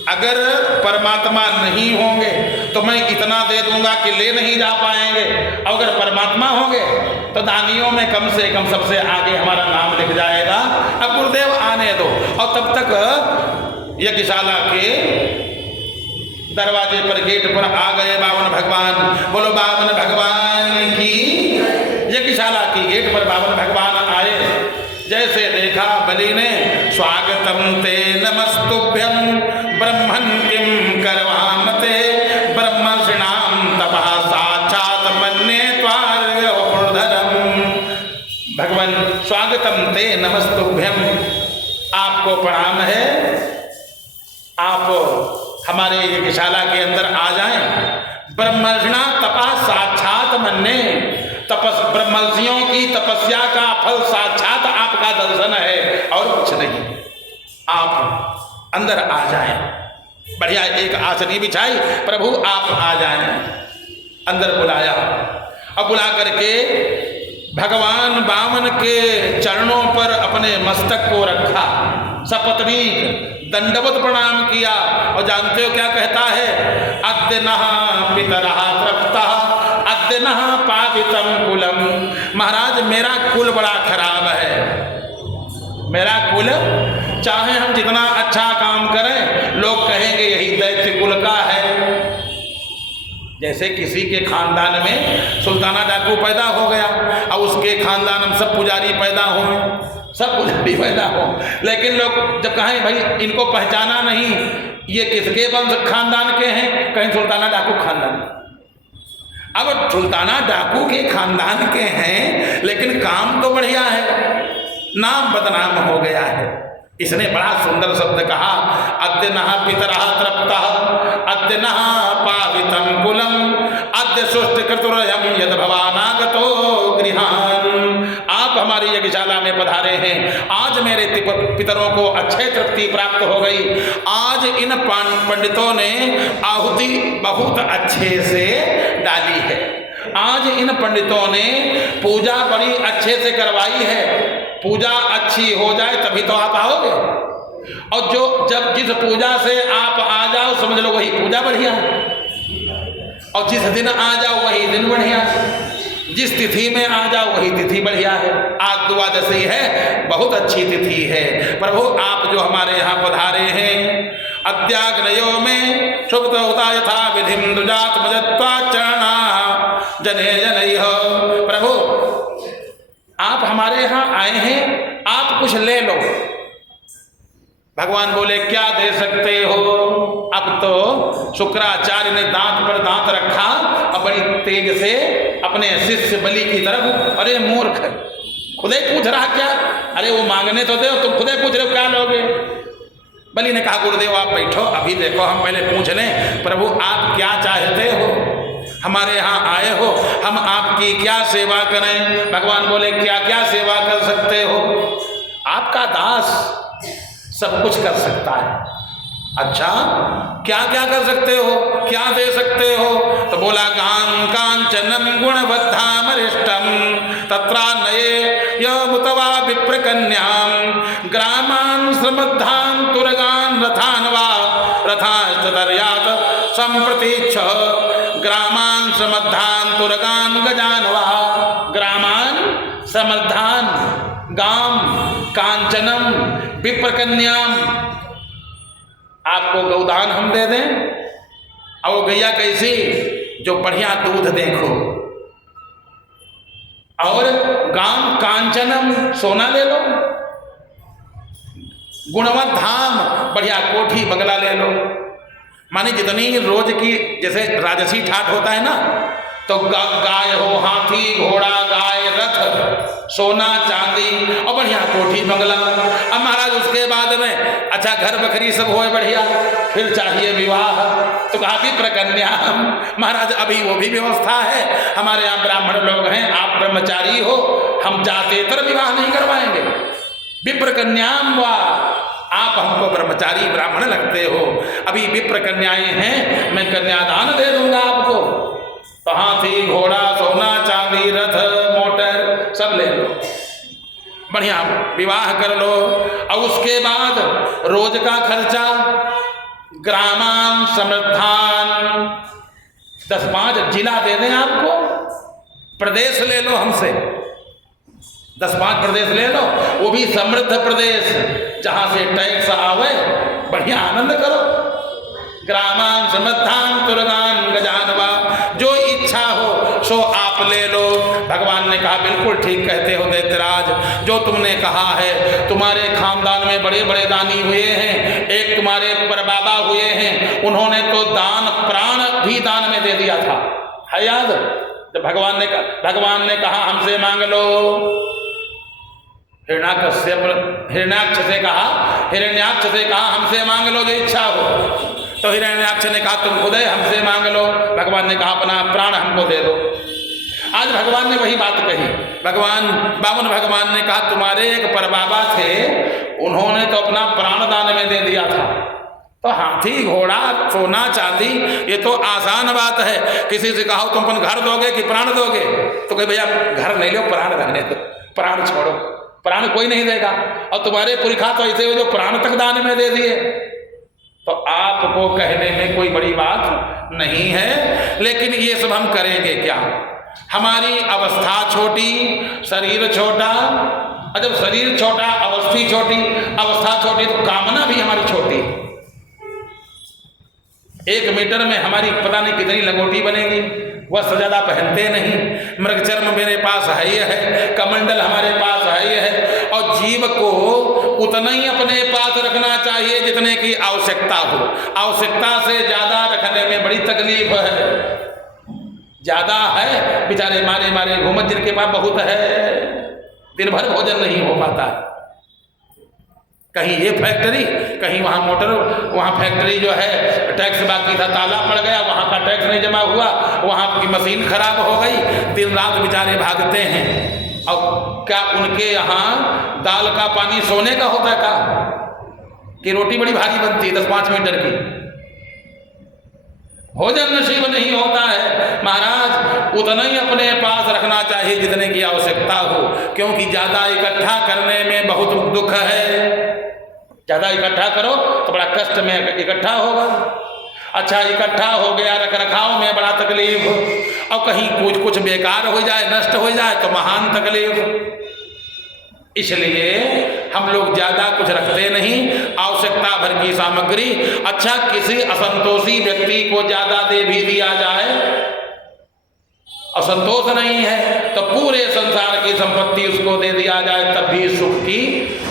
अगर परमात्मा नहीं होंगे तो मैं इतना दे दूंगा कि ले नहीं जा पाएंगे, और अगर परमात्मा होंगे तो दानियों में कम से कम सबसे आगे हमारा नाम लिख जाएगा। अब गुरुदेव आने दो, और तब तक यज्ञशाला के दरवाजे पर, गेट पर आ गए बावन भगवान। बोलो बावन भगवान की। यज्ञशाला की गेट पर बावन भगवान आए। जैसे देखा बलि ने, स्वागतम ते नमस्तुभ्यम ब्रह्मन् किं करवामते ब्रह्मर्षिणां तपः साक्षात् मन्ये त्वार्यवपुर्धरम्। भगवान स्वागतम ते नमस्तुभ्यम, आपको प्रणाम है, आप हमारे यज्ञशाला के अंदर आ जाएं। ब्रह्मर्षिणा तपः साक्षात् मन्ये, ब्रह्मर्षियों की तपस्या का फल साक्षात आपका दर्शन है और कुछ नहीं। आप अंदर आ जाएं। बढ़िया एक आसनी बिछाई, प्रभु आप आ जाएं। अंदर बुलाया, अब बुला करके भगवान बामन के चरणों पर अपने मस्तक को रखा, सपत्नीक दंडवत प्रणाम किया। और जानते हो क्या कहता है? अद्य नः पितरः तृप्तः अद्य नः पावितम कुलम। महाराज मेरा कुल बड़ा खराब है, मेरा कुल, चाहे हम जितना अच्छा काम करें लोग कहेंगे यही दैत्य कुल का है। जैसे किसी के खानदान में सुल्ताना डाकू पैदा हो गया, और उसके खानदान में सब पुजारी पैदा हुए, सब पुजारी पैदा हो, लेकिन लोग जब कहें भाई इनको पहचाना नहीं, ये किसके वंश खानदान के हैं, कहीं सुल्ताना डाकू खानदान। अब सुल्ताना डाकू के खानदान के हैं, लेकिन काम तो बढ़िया है, नाम बदनाम हो गया है। इसने बड़ा सुंदर शब्द कहा, अद्य नः पितरः तृप्तः अद्य नः पावितम कुलम अद्य सुष्टिकृतुरयं यद भवानागतो गृहान। आप हमारी यज्ञशाला में पधारे हैं, आज मेरे पितरों को अक्षय तृप्ति प्राप्त हो गई। आज इन पंडितों ने आहुति बहुत अच्छे से डाली है, आज इन पंडितों ने पूजा बड़ी अच्छे से करवाई है। पूजा अच्छी हो जाए तभी तो आप आओगे, और जब जिस पूजा से आप आ जाओ समझ लो वही पूजा बढ़िया है, और जिस दिन आ जाओ वही दिन बढ़िया है, जिस तिथि में आ जाओ वही तिथि बढ़िया है। आज द्वादशी है, बहुत अच्छी तिथि है। प्रभु आप जो हमारे यहाँ पधारे हैं, अद्याग्नयो में शुभ होता यथा विधिम दुजात मजत्वा चरणा जने जनैः। प्रभु आप हमारे यहाँ आए हैं, आप कुछ ले लो। भगवान बोले क्या दे सकते हो? अब तो शुक्राचार्य ने दांत पर दांत रखा और बड़ी तेज से अपने शिष्य बलि की तरफ, अरे मूर्ख खुदे पूछ रहा क्या? अरे वो मांगने तो दे, तुम खुदे पूछ रहे हो क्या लोगे? बलि ने कहा गुरुदेव आप बैठो, अभी देखो हम पहले पूछ लें। प्रभु आप क्या चाहते हो? हमारे यहाँ आए हो, हम आपकी क्या सेवा करें? भगवान बोले क्या क्या सेवा कर सकते हो? आपका दास सब कुछ कर सकता है। अच्छा क्या क्या कर सकते हो, क्या दे सकते हो? तो बोला गां कांचनम गुणबद्धामरिष्टम तत्रान्नये यमुतवा विप्रकन्याम ग्रामान श्रमद्धान तुरगान रथान वा रथास्तदर्यात संप्रतीक्ष ग्रामान श्रमद्धान तुरगान गजान वा। ग्रामान समर्धान गाम कांचनम विप्रकन्याम, आपको गौदान हम दे दें, और वो गैया कैसी? जो बढ़िया दूध देखो, और गाम कांचनम सोना ले लो, गुणवत धाम बढ़िया कोठी बंगला ले लो। माने जितनी रोज की जैसे राजसी ठाट होता है ना, तो गाय हो, हाथी घोड़ा गाय रथ सोना चांदी और बढ़िया कोठी बंगला। अब महाराज उसके बाद में अच्छा घर बकरी सब होए बढ़िया, फिर चाहिए विवाह, तो कहा विप्रकन्या। महाराज अभी वो भी व्यवस्था है, हमारे यहाँ ब्राह्मण लोग हैं, आप ब्रह्मचारी हो, हम जातेतर विवाह नहीं करवाएंगे। विप्रकन्याम वा, आप हमको ब्रह्मचारी ब्राह्मण लगते हो, अभी विप्र कन्याएं हैं, मैं कन्यादान दे दूंगा आपको। तो हाथी घोड़ा सोना चांदी रथ मोटर सब ले लो, बढ़िया विवाह कर लो। और उसके बाद रोज का खर्चा ग्रामान समृद्धान, 10-5 जिला दे दें आपको, प्रदेश ले लो हमसे, 10-5 प्रदेश ले लो, वो भी समृद्ध प्रदेश जहां से टैक्स आवे, बढ़िया आनंद करो। ग्रामान समृद्धान तुरगान गजानवा, जो इच्छा हो सो आप ले लो। भगवान ने कहा बिल्कुल ठीक कहते हो दैत्यराज, जो तुमने कहा है। तुम्हारे खानदान में बड़े बड़े दानी हुए हैं, एक तुम्हारे परबाबा हुए हैं, उन्होंने तो दान प्राण भी दान में दे दिया था, है याद? जब भगवान ने कहा हमसे मांग लो, हिरण्याक्ष से कहा हमसे मांग लो जो इच्छा हो, तो हिरण्याक्ष ने कहा तुम खुद हमसे मांग लो। भगवान ने कहा अपना प्राण हमको दे दो। आज भगवान ने वही बात कही। बामन भगवान ने कहा तुम्हारे एक परबाबा थे, उन्होंने तो अपना प्राण दान में दे दिया था, तो हाथी घोड़ा सोना चांदी ये तो आसान बात है। किसी से कहो तुम अपन घर दोगे कि प्राण दोगे, तो कहे भैया घर नहीं लो, प्राण रहने दो, प्राण छोड़ो, प्राण कोई नहीं देगा। और तुम्हारे पुरखा तो ऐसे हो जो प्राण तक दान में दे दिए, तो आपको कहने में कोई बड़ी बात नहीं है। लेकिन ये सब हम करेंगे क्या? हमारी अवस्था छोटी, शरीर छोटा, और जब शरीर छोटा, अवस्था छोटी तो कामना भी हमारी छोटी। 1 मीटर में हमारी पता नहीं कितनी लंगोटी बनेगी, वस्त्र ज्यादा पहनते नहीं, मृग चर्म मेरे पास है ही है, कमंडल हमारे पास है ही है। और जीव को उतना ही अपने पास रखना चाहिए जितने की आवश्यकता हो। आवश्यकता से ज्यादा रखने में बड़ी तकलीफ है। ज्यादा है बेचारे मारे घूमत, जिनके पास बहुत है, दिन भर भोजन नहीं हो पाता। कहीं ये फैक्ट्री, कहीं वहाँ मोटर, वहाँ फैक्ट्री जो है टैक्स बाकी था, ताला पड़ गया, वहाँ का टैक्स नहीं जमा हुआ, वहाँ की मशीन खराब हो गई, दिन रात बेचारे भागते हैं। और क्या उनके यहाँ दाल का पानी सोने का होता है का? कि रोटी बड़ी भारी बनती है 10-5 मीटर की, भोजन नसीब नहीं होता है। महाराज उतना ही अपने पास रखना चाहिए जितने की आवश्यकता हो, क्योंकि ज्यादा इकट्ठा करने में बहुत दुख है। ज्यादा इकट्ठा करो तो बड़ा कष्ट में इकट्ठा होगा। अच्छा इकट्ठा हो गया, रख रखाव में बड़ा तकलीफ, और कहीं कुछ बेकार हो जाए, नष्ट हो जाए तो महान तकलीफ। इसलिए हम लोग ज्यादा कुछ रखते नहीं, आवश्यकता भर की सामग्री। अच्छा किसी असंतोषी व्यक्ति को ज्यादा दे भी दिया जाए, असंतोष नहीं है तो पूरे संसार की संपत्ति उसको दे दिया जाए, तब भी सुख की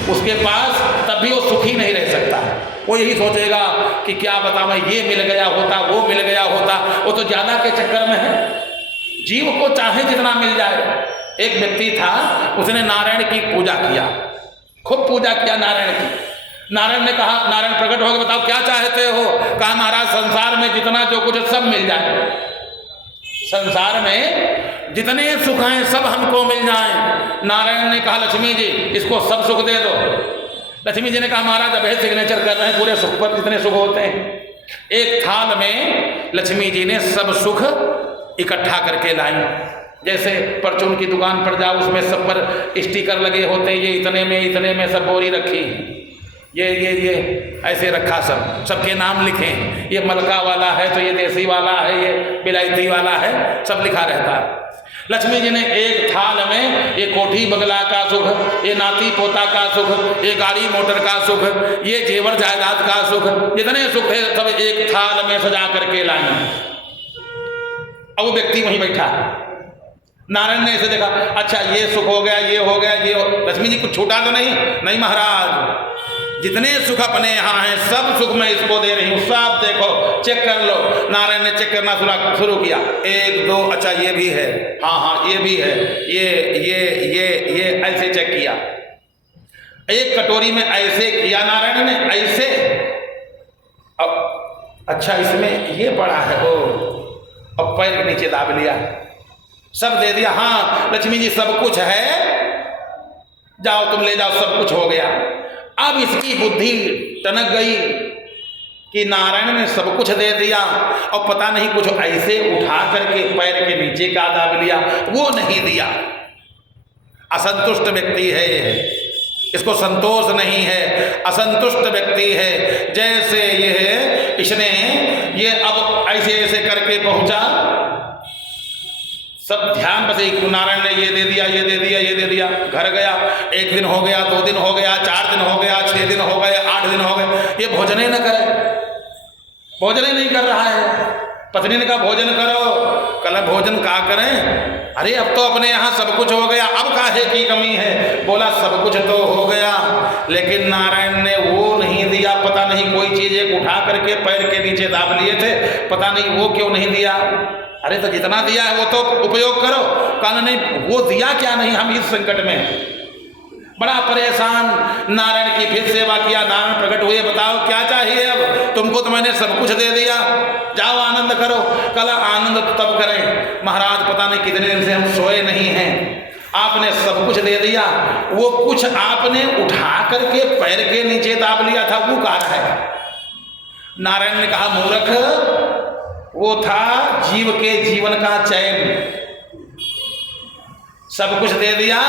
उसके पास, तब भी वो सुखी नहीं रह सकता। वो यही सोचेगा कि क्या बताऊं, ये मिल गया होता, वो मिल गया होता। वो तो ज्यादा के चक्कर में है। जीव को चाहे जितना मिल जाए। एक व्यक्ति था, उसने नारायण की पूजा किया, खूब पूजा किया नारायण की। नारायण ने कहा, नारायण प्रकट हो गए, बताओ क्या चाहते हो? कहा महाराज संसार में जितना जो कुछ सब मिल जाए, संसार में जितने सुख हैं सब हमको मिल जाएं। नारायण ने कहा लक्ष्मी जी इसको सब सुख दे दो। लक्ष्मी जी ने कहा महाराज अब सिग्नेचर कर रहे हैं पूरे सुख पर, कितने सुख होते हैं। एक थाल में लक्ष्मी जी ने सब सुख इकट्ठा करके लाई। जैसे परचून की दुकान पर जाओ, उसमें सब पर स्टिकर लगे होते हैं, ये इतने में सब बोरी रखी, ये ऐसे रखा, सबके नाम लिखे, ये मलका वाला है तो ये देसी वाला है, ये बिलायती वाला है, सब लिखा रहता है। लक्ष्मी जी ने एक थाल में ये कोठी बंगला का सुख, ये नाती पोता का सुख, ये गाड़ी मोटर का सुख, ये जेवर जायदाद का सुख, जितने सुख है सब एक थाल में सजा करके लाई। अब वो व्यक्ति वहीं बैठा है। नारायण ने ऐसे देखा, अच्छा ये सुख हो गया, ये हो गया, ये लक्ष्मी जी कुछ छूटा तो नहीं महाराज, जितने सुख अपने यहाँ हैं सब सुख मैं इसको दे रही हूँ, सब देखो चेक कर लो। नारायण ने चेक करना शुरू किया, 1 2, अच्छा ये भी है, हाँ ये भी है, ये ऐसे चेक किया। एक कटोरी में ऐसे किया नारायण ने, ऐसे, अब अच्छा इसमें ये पड़ा है, ओ अब पैर के नीचे दाब लिया, सब दे दिया। हाँ लक्ष्मी जी सब कुछ है, जाओ तुम ले जाओ, सब कुछ हो गया। अब इसकी बुद्धि टनक गई कि नारायण ने सब कुछ दे दिया और पता नहीं कुछ ऐसे उठा करके पैर के नीचे का दाब लिया, वो नहीं दिया। असंतुष्ट व्यक्ति है। इसको संतोष नहीं है, असंतुष्ट व्यक्ति है। जैसे ये है, इसने ये अब ऐसे ऐसे करके पहुंचा, सब ध्यान बस एक नारायण ने ये दे दिया, ये दे दिया, ये दे दिया। घर गया, 1 दिन हो गया, 2 दिन हो गया, 4 दिन हो गया, 6 दिन हो गए, 8 दिन हो गए, ये भोजन ही न करे, भोजन ही नहीं कर रहा है। पत्नी ने कहा भोजन करो। कल भोजन का करें? अरे अब तो अपने यहाँ सब कुछ हो गया, अब काहे की कमी है? बोला सब कुछ तो हो गया, लेकिन नारायण ने वो नहीं दिया। पता नहीं कोई चीज एक उठा करके पैर के नीचे दाब लिए थे, पता नहीं वो क्यों नहीं दिया। अरे तो जितना दिया है वो तो उपयोग करो। कहा नहीं, वो दिया क्या नहीं, हम इस संकट में। बड़ा परेशान, नारायण की फिर सेवा किया। नारायण प्रकट हुए, बताओ क्या चाहिए अब? तुमको तो मैंने सब कुछ दे दिया, जाओ आनंद करो। कल आनंद तब करें महाराज, पता नहीं कितने दिन से हम सोए नहीं हैं, आपने सब कुछ दे दिया। वो कुछ आपने उठा करके पैर के नीचे दाब लिया था, वो कहा है। नारायण ने कहा मूर्ख, वो था जीव के जीवन का चैन। सब कुछ दे दिया,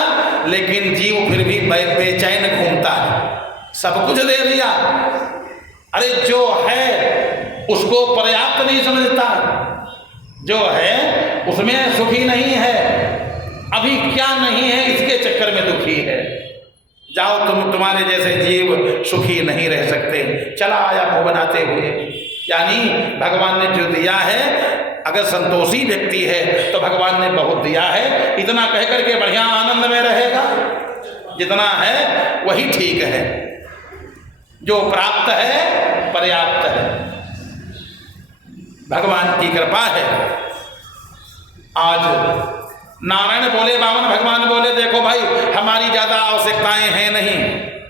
लेकिन जीव फिर भी बेचैन घूमता है। सब कुछ दे दिया, अरे जो है उसको पर्याप्त नहीं समझता, जो है उसमें सुखी नहीं है, अभी क्या नहीं है इसके चक्कर में दुखी है। जाओ तुम्हारे जैसे जीव सुखी नहीं रह सकते। चला आया मुंह बनाते हुए। यानी भगवान ने जो दिया है, अगर संतोषी व्यक्ति है तो भगवान ने बहुत दिया है, इतना कह करके बढ़िया आनंद में रहेगा। जितना है वही ठीक है, जो प्राप्त है पर्याप्त है, भगवान की कृपा है। आज नारायण बोले, बावन भगवान बोले देखो भाई हमारी ज्यादा आवश्यकताएं हैं नहीं,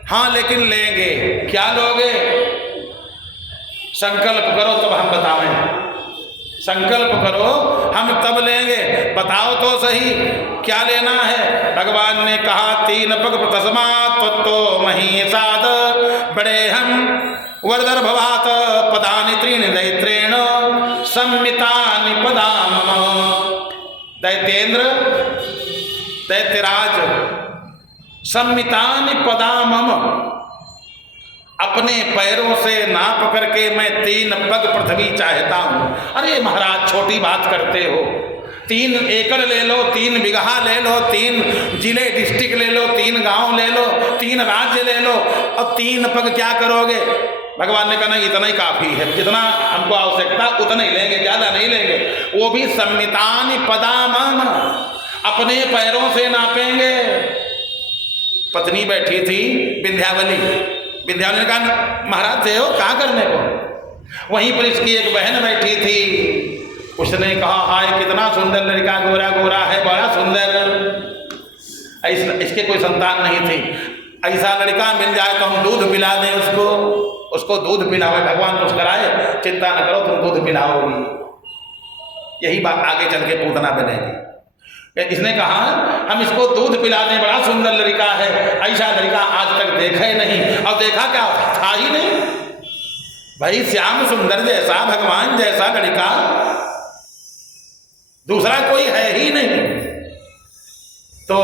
हाँ लेकिन लेंगे। क्या लोगे? संकल्प करो तब हम बतावें, संकल्प करो हम तब लेंगे। बताओ तो सही क्या लेना है? भगवान ने कहा 3 पग तस्मात् त्वत्तो महीसाद बड़े हम वरदर भवात पदानि 3 दैत्रेण सम्मितानि पदाम। दैतेंद्र दैत्यराज सम्मितानि पदामम, अपने पैरों से नाप करके मैं 3 पग पृथ्वी चाहता हूं। अरे महाराज छोटी बात करते हो, 3 एकड़ ले लो, 3 बिगहा ले लो, 3 जिले डिस्ट्रिक्ट ले लो, 3 गांव ले लो, 3 राज्य ले लो, अब 3 पग क्या करोगे? भगवान ने कहा नहीं इतना ही काफी है, जितना हमको आवश्यकता उतना ही लेंगे, ज्यादा नहीं लेंगे। वो भी सम्मितानि पदामम, अपने पैरों से नापेंगे। पत्नी बैठी थी विंध्यावली, विंध्यावली ने कहा महाराज थे हो क्या करने को? वहीं पर इसकी एक बहन बैठी थी, उसने कहा हाय कितना सुंदर लड़का, गोरा गोरा है, बड़ा सुंदर। इसके कोई संतान नहीं थी, ऐसा लड़का मिल जाए तो हम दूध पिला दें उसको, उसको दूध पिलाओ। भगवान मुस्कराए, चिंता न करो तुम दूध पिलाओगी, यही बात आगे चल के पूतना बनेगी। इसने कहा हम इसको दूध पिला दें, बड़ा सुंदर लड़का है, ऐसा लड़का आज तक देखा ही नहीं। और देखा क्या था ही नहीं भाई, श्याम सुंदर जैसा भगवान जैसा लड़का दूसरा कोई है ही नहीं। तो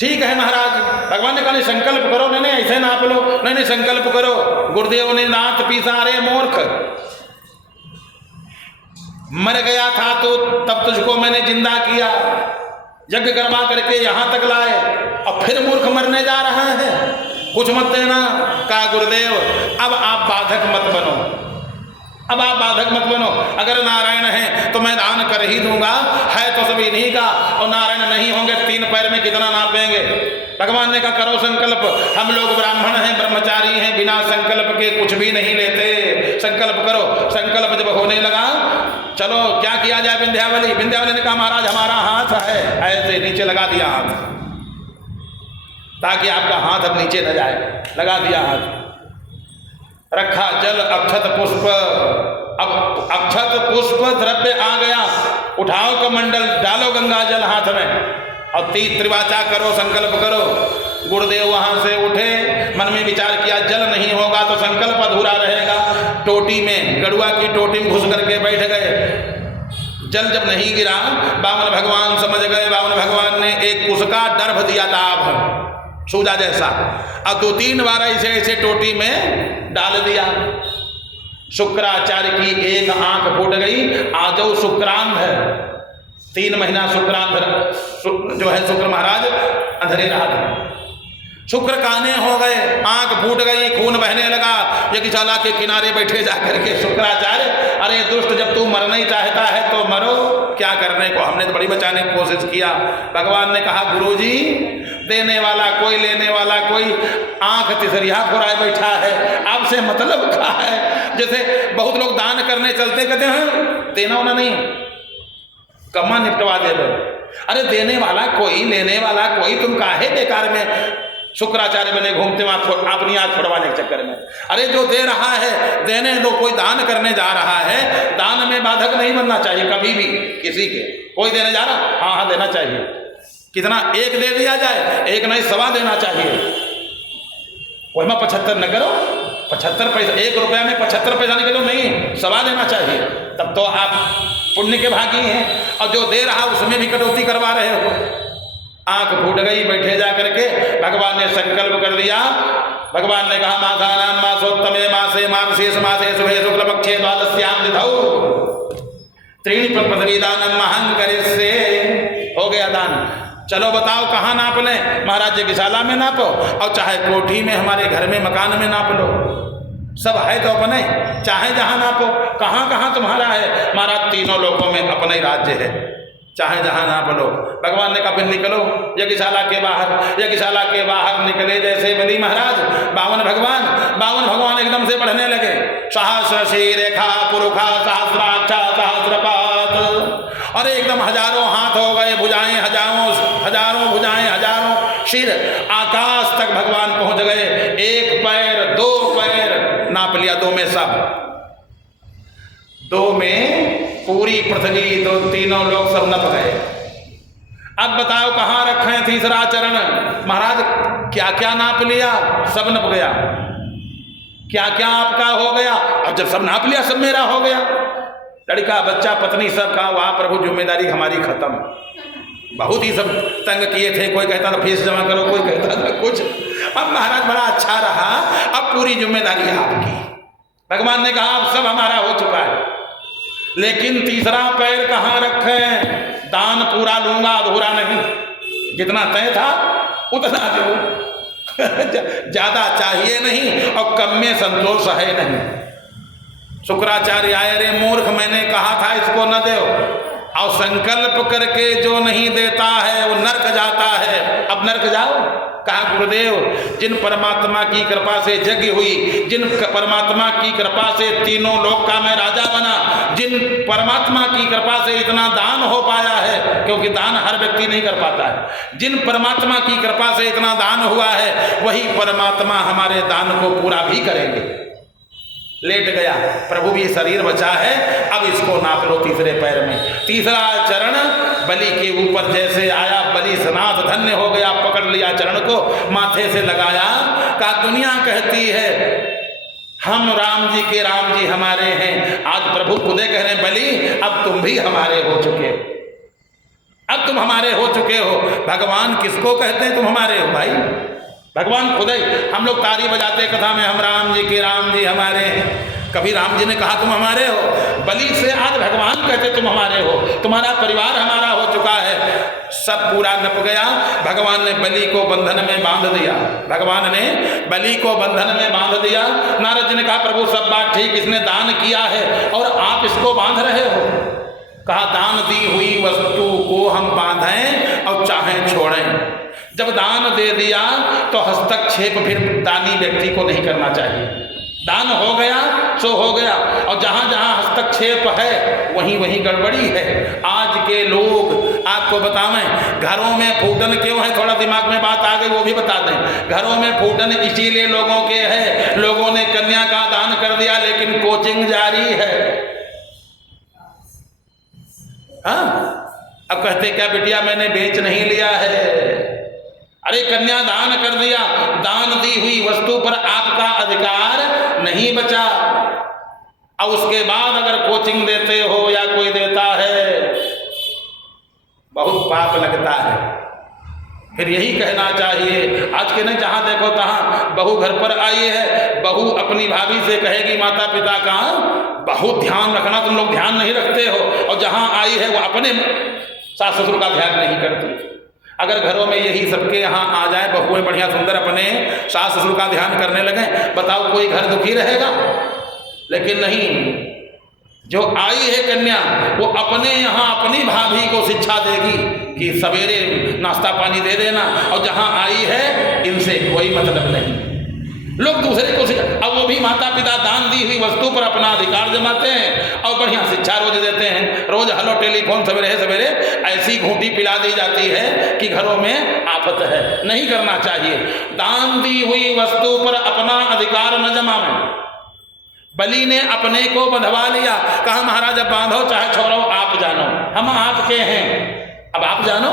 ठीक है महाराज, भगवान ने कहा संकल्प करो। नहीं ऐसे नाप लो, नहीं संकल्प करो। गुरुदेव ने दांत पीसा, अरे मूर्ख, मर गया था तो तब तुझको मैंने जिंदा किया, यज्ञ करवा करके यहां तक लाए, अब फिर मूर्ख मरने जा रहा है, कुछ मत देना। कहा गुरुदेव अब आप बाधक मत बनो, अब आप बाधक मत बनो। अगर नारायण है तो मैं दान कर ही दूंगा, है तो सभी नहीं का, और नारायण नहीं होंगे 3 पैर में कितना नापेंगे? भगवान ने कहा करो संकल्प, हम लोग ब्राह्मण हैं, ब्रह्मचारी हैं, बिना संकल्प के कुछ भी नहीं लेते, संकल्प करो। संकल्प जब होने लगा, चलो क्या किया जाए? विंध्यावली, विंध्यावली ने कहा महाराज हमारा हाथ है, ऐसे नीचे लगा दिया हाथ, ताकि आपका हाथ अब नीचे न जाए, लगा दिया हाथ, रखा जल अक्षत पुष्प। अब अक्षत पुष्प द्रव्य आ गया, उठाओ कमंडल, डालो गंगा जल हाथ में, अब त्रिवाचा करो, संकल्प करो। गुरुदेव वहां से उठे, मन में विचार किया जल नहीं होगा तो संकल्प अधूरा रहेगा। टोटी में, गड़ुआ की टोटी में घुस करके बैठ गए। जल जब नहीं गिरा, बामन भगवान समझ गए। बामन भगवान ने एक कुश का डर्भ दिया था सूजा जैसा, और 2-3 बार ऐसे ऐसे टोटी में डाल दिया। शुक्राचार्य की एक आंख फूट गई। आज वो शुक्रांध है, 3 महीना शुक्रांध जो है शुक्र महाराज अंधेरे रहा था। शुक्र काने हो गए, आंख फूट गई, खून बहने लगा। यज्ञशाला के किनारे बैठे जाकर के शुक्राचार्य, अरे दुष्ट, जब तू मरना ही चाहता है तो मरो, क्या करने को, हमने तो बड़ी बचाने की कोशिश किया। भगवान ने कहा, गुरुजी, देने वाला कोई, लेने वाला कोई, आंख तिसरिया फुराए बैठा है, आपसे मतलब क्या है। जैसे बहुत लोग दान करने चलते, कहते हैं देना होना नहीं, कमा निपटवा दे दो। अरे देने वाला कोई, लेने वाला कोई, तुम काहे बेकार में शुक्राचार्य बने घूमते वहां अपनी आंख छुड़वाने के चक्कर में। अरे जो दे रहा है देने दो, कोई दान करने जा रहा है, दान में बाधक नहीं बनना चाहिए कभी भी किसी के। कोई देने जा रहा, हाँ हाँ देना चाहिए, कितना, 1 दे दिया जाए, 1 नहीं 1.25 देना चाहिए। वही में 75 न करो, 75 पैसा, 1 रुपया में 75 पैसा निकलो, नहीं 1.25 देना चाहिए, तब तो आप पुण्य के भागी हैं। और जो दे रहा उसमें भी कटौती करवा रहे हो। आंख फूट गई, बैठे जा करके भगवान ने संकल्प कर दिया। भगवान ने कहा, मासानाम मासोत्तमे मासे मार्गशीर्ष मासे शुभे शुक्ल पक्षे द्वादश्याम तिथौ त्रीणि पृथ्वी दानम महं करिष्ये। हो गया दान। चलो बताओ कहाँ नाप लें? महाराज यज्ञशाला में नापो, और चाहे कोठी में, हमारे घर में, मकान में नाप लो, सब है तो अपने, चाहे जहाँ नापो। कहाँ कहाँ तुम्हारा है? महाराज तीनों लोकों में अपना ही राज्य है, चाहे जहाँ नाप लो। भगवान ने कहा, फिर निकलो यज्ञशाला के बाहर। यज्ञशाला के बाहर निकले जैसे बलि महाराज, बावन भगवान एकदम से बढ़ने लगे। सहस्र शीरेखा पुरुखा सहस्राक्षा सहस्रपात, और एकदम हजारों हाथ हो गए, भुजाएं हजारों भुजाएं, हजारों सिर, आकाश तक भगवान पहुंच गए। 1 पैर 2 पैर नाप लिया, 2 में सब, 2 में पूरी पृथ्वी, 2 तीनों लोग सब नप गए। अब बताओ कहाँ रखें तीसरा चरण? महाराज क्या क्या नाप लिया, सब नप गया। क्या क्या आपका हो गया? अब जब सब नाप लिया, सब मेरा हो गया। लड़का बच्चा पत्नी सब का, वहाँ प्रभु जिम्मेदारी हमारी खत्म। बहुत ही सब तंग किए थे, कोई कहता था फीस जमा करो, कोई कहता था कुछ। अब महाराज बड़ा अच्छा रहा, अब पूरी जिम्मेदारी आपकी। भगवान ने कहा, अब सब हमारा हो चुका है, लेकिन तीसरा पैर कहाँ रखें? दान पूरा लूंगा, अधूरा नहीं। जितना तय था उतना दो, ज्यादा चाहिए नहीं और कम में संतोष है नहीं। शुक्राचार्य आए, रे मूर्ख, मैंने कहा था इसको न दो, और संकल्प करके जो नहीं देता है वो नरक जाता है। अब नरक जाओ। कहा, गुरुदेव, जिन परमात्मा की कृपा से यज्ञ हुई, जिन परमात्मा की कृपा से तीनों लोक का मैं राजा बना, जिन परमात्मा की कृपा से इतना दान हो पाया है, क्योंकि दान हर व्यक्ति नहीं कर पाता है, जिन परमात्मा की कृपा से इतना दान हुआ है, वही परमात्मा हमारे दान को पूरा भी करेंगे। लेट गया, प्रभु भी शरीर बचा है, अब इसको नाप लो तीसरे पैर में। तीसरा चरण बलि के ऊपर जैसे आया, बलि सनाथ धन्य हो गया, पकड़ लिया चरण को, माथे से लगाया। कहा, दुनिया कहती है हम राम जी के राम जी हमारे हैं, आज प्रभु खुदे कह रहे, बलि अब तुम भी हमारे हो चुके हो, अब तुम हमारे हो चुके हो। भगवान किसको कहते हैं तुम हमारे हो? भाई भगवान खुद ही। हम लोग ताली बजाते कथा में, हम राम जी के राम जी हमारे हैं, कभी राम जी ने कहा तुम हमारे हो? बलि से आज भगवान कहते तुम हमारे हो, तुम्हारा परिवार हमारा हो चुका है। सब पूरा नप गया। भगवान ने बलि को बंधन में बांध दिया, भगवान ने बलि को बंधन में बांध दिया। नारद जी ने कहा, प्रभु सब बात ठीक, इसने दान किया है और आप इसको बांध रहे हो। कहा, दान दी हुई वस्तु को हम बांधें और चाहें छोड़ें। जब दान दे दिया तो हस्तक्षेप फिर दानी व्यक्ति को नहीं करना चाहिए। दान हो गया सो हो गया, और जहाँ जहाँ हस्तक्षेप है वहीं वहीं गड़बड़ी है। आज के लोग आपको बतावें, घरों में फूटन क्यों है, थोड़ा दिमाग में बात आ गई वो भी बता दें। घरों में फूटन इसीलिए लोगों के है, लोगों ने कन्या का दान कर दिया लेकिन कोचिंग जारी है। हाँ, अब कहते क्या बिटिया मैंने बेच नहीं लिया है। अरे कन्या दान कर दिया, दान दी हुई वस्तु पर आपका अधिकार नहीं बचा। अब उसके बाद अगर कोचिंग देते हो या कोई देता है बहुत पाप लगता है। फिर यही कहना चाहिए, आज के न जहाँ देखो तहाँ बहू घर पर आई है, बहू अपनी भाभी से कहेगी माता पिता का बहुत ध्यान रखना, तुम लोग ध्यान नहीं रखते हो, और जहाँ आई है वो अपने सास ससुर का ध्यान नहीं करती। अगर घरों में यही सबके यहाँ आ जाए, बहुएं बढ़िया सुंदर अपने सास ससुर का ध्यान करने लगे, बताओ कोई घर दुखी रहेगा? लेकिन नहीं, जो आई है कन्या वो अपने यहाँ अपनी भाभी को शिक्षा देगी कि सवेरे नाश्ता पानी दे देना, और जहाँ आई है इनसे कोई मतलब नहीं। लोग दूसरे को अब वो भी माता पिता दान दी हुई वस्तु पर अपना अधिकार जमाते हैं और बढ़िया शिक्षा रोज देते हैं। रोज हेलो टेलीफोन सवेरे सवेरे ऐसी घूंटी पिला दी जाती है कि घरों में आफत है। नहीं करना चाहिए। दान दी हुई वस्तु पर अपना अधिकार न जमावें। बलि ने अपने को बंधवा लिया, कहा महाराज अब बांधो चाहे छोड़ो, आप जानो, हम आपके हैं, अब आप जानो।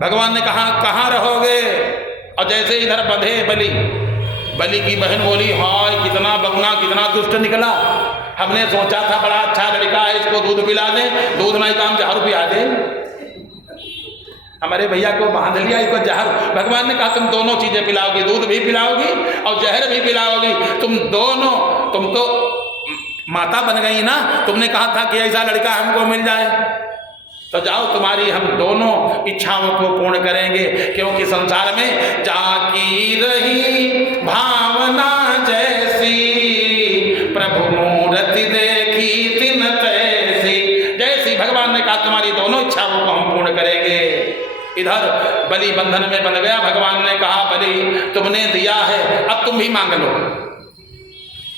भगवान ने कहा कहाँ रहोगे? और जैसे इधर बंधे बलि की बहन बोली हाय कितना बगुना कितना दुष्ट निकला, हमने सोचा था बड़ा अच्छा लड़का है, इसको दूध पिला दें, दूध नहीं काम जहर पिला दें। हमारे भैया को बांध लिया, इसको जहर। भगवान ने कहा तुम दोनों चीजें पिलाओगी, दूध भी पिलाओगी और जहर भी पिलाओगी, तुम दोनों, तुम तो माता बन गई ना, तुमने कहा था कि ऐसा लड़का हमको मिल जाए, तो जाओ तुम्हारी हम दोनों इच्छाओं को पूर्ण करेंगे। क्योंकि संसार में जाकी रही भावना जैसी, प्रभु मूर्ति देखी तिन तैसी। जैसी भगवान ने कहा तुम्हारी दोनों इच्छाओं को हम पूर्ण करेंगे। इधर बलि बंधन में बंध गया। भगवान ने कहा बलि तुमने दिया है, अब तुम भी मांग लो,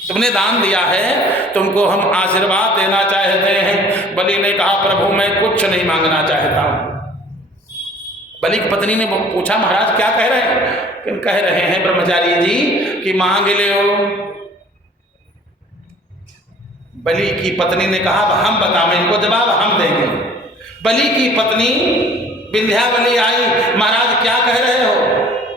तुमने दान दिया है, तुमको हम आशीर्वाद देना चाहते हैं। बलि ने कहा प्रभु मैं कुछ नहीं मांगना चाहता हूं। बलि की पत्नी ने पूछा महाराज क्या कह रहे हैं? कह रहे हैं ब्रह्मचारी जी कि मांग लो। बलि की पत्नी ने कहा हम बताओ, इनको जवाब हम देंगे। बलि की पत्नी विंध्यावली आई, महाराज क्या कह रहे हो?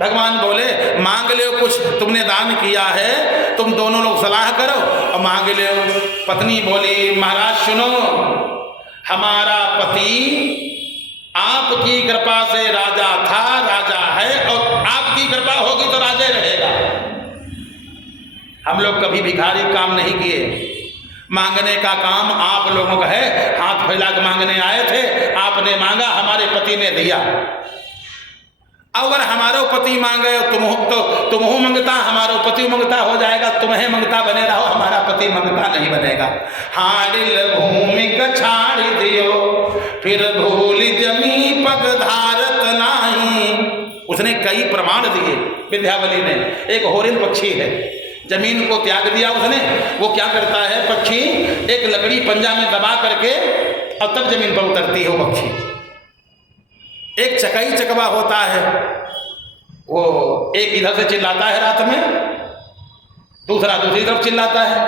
भगवान बोले मांग लो कुछ, तुमने दान किया है, तुम दोनों लोग सलाह करो और मांग लो। पत्नी बोली महाराज सुनो, हमारा पति आपकी कृपा से राजा था, राजा है, और आपकी कृपा होगी तो राजा रहेगा। हम लोग कभी भिखारी काम नहीं किए, मांगने का काम आप लोगों का है। हाथ फैला के मांगने आए थे, आपने मांगा, हमारे पति ने दिया। अगर हमारो पति मांगे तुम हो मंगता, हमारो पति मंगता हो जाएगा, तुम्हें मंगता बने रहो, हमारा पति मंगता नहीं बनेगा। हाडिल भूमि कछाड़ी दियो, फिर भूल जमी पग धारत नाही। उसने कई प्रमाण दिए विंध्यावली ने। एक होरिल पक्षी है, जमीन को त्याग दिया उसने। वो क्या करता है पक्षी, एक लकड़ी पंजा में दबा करके और तब जमीन पर उतरती है वो पक्षी। एक चकई चकवा होता है, वो एक इधर से चिल्लाता है रात में, दूसरा दूसरी तरफ चिल्लाता है।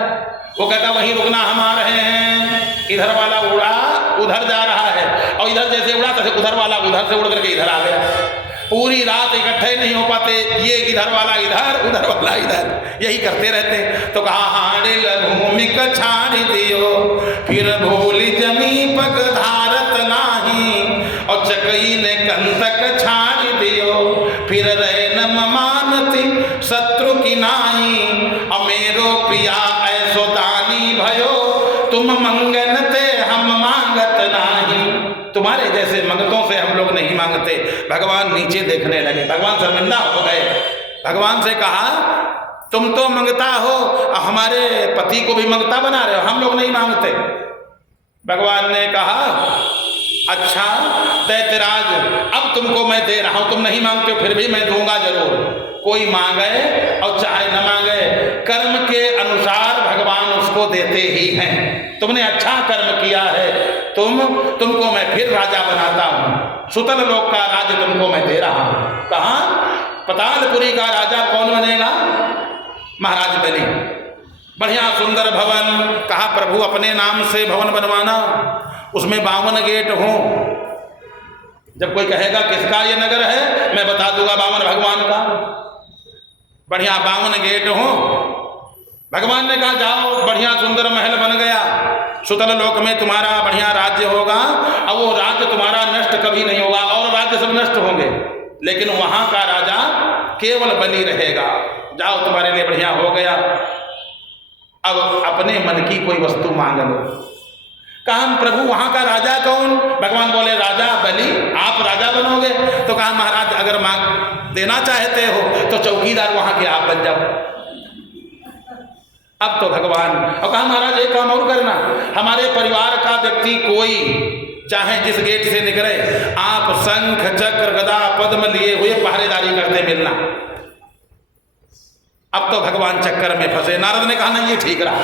वो कहता वहीं रुकना, हम आ रहे हैं। इधर वाला उड़ा उधर जा रहा है, और इधर जैसे उड़ा तैसे उधर वाला उधर से उड़ करके इधर आ गया। पूरी रात इकट्ठे नहीं हो पाते, ये इधर वाला इधर, उधर वाला इधर, यही करते रहते। तो कहा हाडिल भूमि कछाड़ी दियो, फिर भूल जमी पग धारत नाही। और चकई ने कंतक छाड़ी दियो, फिर रहे न मानती शत्रु की नाई। अमेरो पिया ऐसो दानी भयो, तुम मंगन ते हम मांगत नाही। तुम्हारे जैसे मंगतों से हम लोग नहीं मांगते। भगवान नीचे देखने लगे, भगवान शर्मिंदा हो गए। भगवान से कहा तुम तो मंगता हो, हमारे पति को भी मंगता बना रहे हो, हम लोग नहीं मांगते। भगवान ने कहा अच्छा दैत्यराज, अब तुमको मैं दे रहा हूं, तुम नहीं मांगते हो, फिर भी मैं दूंगा जरूर। कोई मांगे और चाहे न मांगे, कर्म के अनुसार भगवान उसको देते ही हैं। तुमने अच्छा कर्म किया है, तुमको मैं फिर राजा बनाता हूं। सुतल लोक का राज्य तुमको मैं दे रहा हूं। कहा पतालपुरी का राजा कौन बनेगा? महाराज बलि। बढ़िया सुंदर भवन। कहा प्रभु अपने नाम से भवन बनवाना, उसमें 52 गेट हों। जब कोई कहेगा किसका ये नगर है, मैं बता दूंगा 52 भगवान का। बढ़िया 52 गेट हों। भगवान ने कहा जाओ, बढ़िया सुंदर महल बन गया, सुतल लोक में तुम्हारा बढ़िया राज्य होगा, और वो राज्य तुम्हारा नष्ट कभी नहीं होगा, और राज्य सब नष्ट होंगे, लेकिन वहां का राजा केवल बलि रहेगा। जाओ, तुम्हारे लिए बढ़िया हो गया। अब अपने मन की कोई वस्तु मांग लो। कहा प्रभु वहां का राजा कौन? भगवान बोले राजा बलि, आप राजा बनोगे? तो कहा महाराज अगर मांग देना चाहते हो तो चौकीदार वहां के आप बन जाओ। अब तो भगवान, और कहा महाराज एक काम और करना, हमारे परिवार का व्यक्ति कोई चाहे जिस गेट से निकले, आप शंख चक्र गदा पद्म लिए हुए पहरेदारी करते मिलना। अब तो भगवान चक्कर में फंसे। नारद ने कहा नहीं ये ठीक रहा।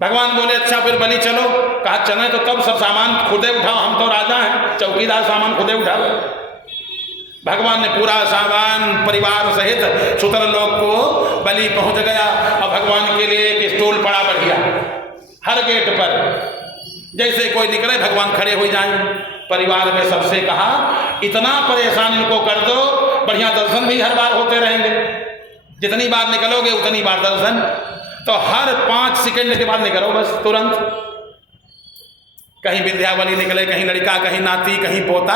भगवान बोले अच्छा फिर बलि चलो। कहा चले तो तब सब सामान खुदे उठाओ, हम तो राजा हैं, चौकीदार सामान खुदे उठाओ। भगवान ने पूरा सामान परिवार सहित सुतर लोक को बलि पहुंच गया, और भगवान के लिए एक स्टूल पड़ा बढ़िया हर गेट पर, जैसे कोई निकले भगवान खड़े हो जाएं। परिवार में सबसे कहा इतना परेशान इनको कर दो, बढ़िया दर्शन भी हर बार होते रहेंगे, जितनी बार निकलोगे उतनी बार दर्शन, तो हर 5 सेकंड के बाद निकलो बस तुरंत। कहीं विंध्यावली निकले, कहीं लड़का, कहीं नाती, कहीं पोता,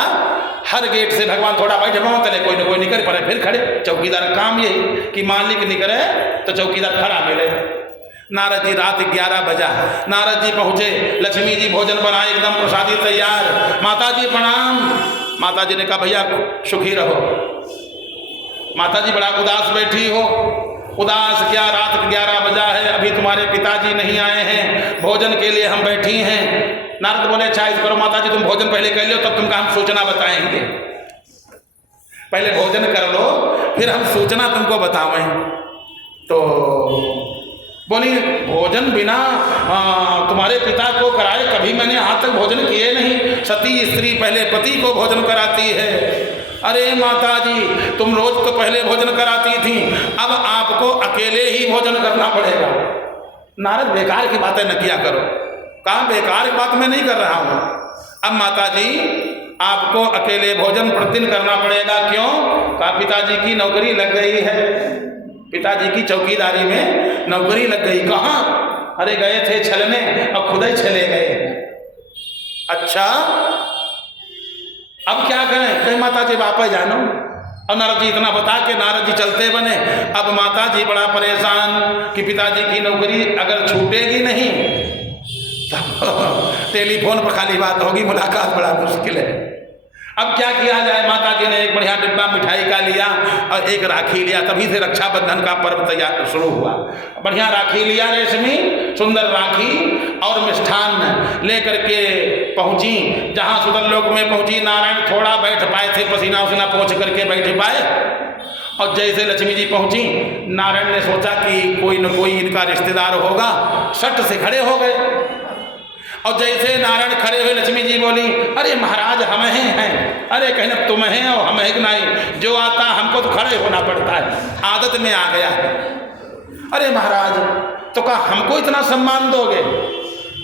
हर गेट से भगवान थोड़ा बैठे तले कोई न कोई निकल पड़े, फिर खड़े। चौकीदार काम यही कि मालिक निकले तो चौकीदार खड़ा मिले। नारद जी रात 11 बजा, नारद जी पहुंचे, लक्ष्मी जी भोजन बनाए, एकदम प्रसादी तैयार। माता जी प्रणाम। माता जी ने कहा भैया सुखी रहो। माता जी बड़ा उदास बैठी हो। उदास क्या, रात 11 बजा है, अभी तुम्हारे पिताजी नहीं आए हैं, भोजन के लिए हम बैठी हैं। नारद बोले अच्छा ऐसा करो माता जी तुम भोजन पहले कर लो, तब तुमको हम सूचना बताएंगे। पहले भोजन कर लो फिर हम सूचना तुमको बतावें। तो बोली भोजन बिना तुम्हारे पिता को कराए कभी मैंने आज तक भोजन किए नहीं। सती स्त्री पहले पति को भोजन कराती है। अरे माता जी तुम रोज तो पहले भोजन कराती थी, अब आपको अकेले ही भोजन करना पड़ेगा। नारद बेकार की बातें न किया करो। कहा बेकार की बात मैं नहीं कर रहा हूँ। अब माता जी आपको अकेले भोजन प्रतिदिन करना पड़ेगा। क्यों? कहा पिताजी की नौकरी लग गई है, पिताजी की चौकीदारी में नौकरी लग गई। कहाँ? अरे गए थे छलने और खुद ही चले गए। अच्छा अब क्या करें? कहीं माता जी वापस जानो। और नारद जी इतना बता के नारद जी चलते बने। अब माता जी बड़ा परेशान कि पिताजी की नौकरी अगर छूटेगी नहीं तो टेलीफोन पर खाली बात होगी, मुलाकात बड़ा मुश्किल है। अब क्या किया जाए? माता जी ने एक बढ़िया डिब्बा मिठाई का लिया और एक राखी लिया। तभी से रक्षाबंधन का पर्व तैयार शुरू हुआ। बढ़िया राखी लिया, रेशमी सुंदर राखी और मिष्ठान लेकर के पहुंची। जहां सुंदर लोक में पहुंची, नारायण थोड़ा बैठ पाए थे, पसीना उसीना पोंछ करके बैठ पाए। और जैसे लक्ष्मी जी पहुंची, नारायण ने सोचा कि कोई न कोई इनका रिश्तेदार होगा, सट से खड़े हो गए। और जैसे नारायण खड़े हुए, लक्ष्मी जी बोली अरे महाराज हम हैं। अरे कहना तुम हैं और हम हैं कि नहीं, जो आता हमको तो खड़े होना पड़ता है, आदत में आ गया है। अरे महाराज, तो कहा हमको इतना सम्मान दोगे?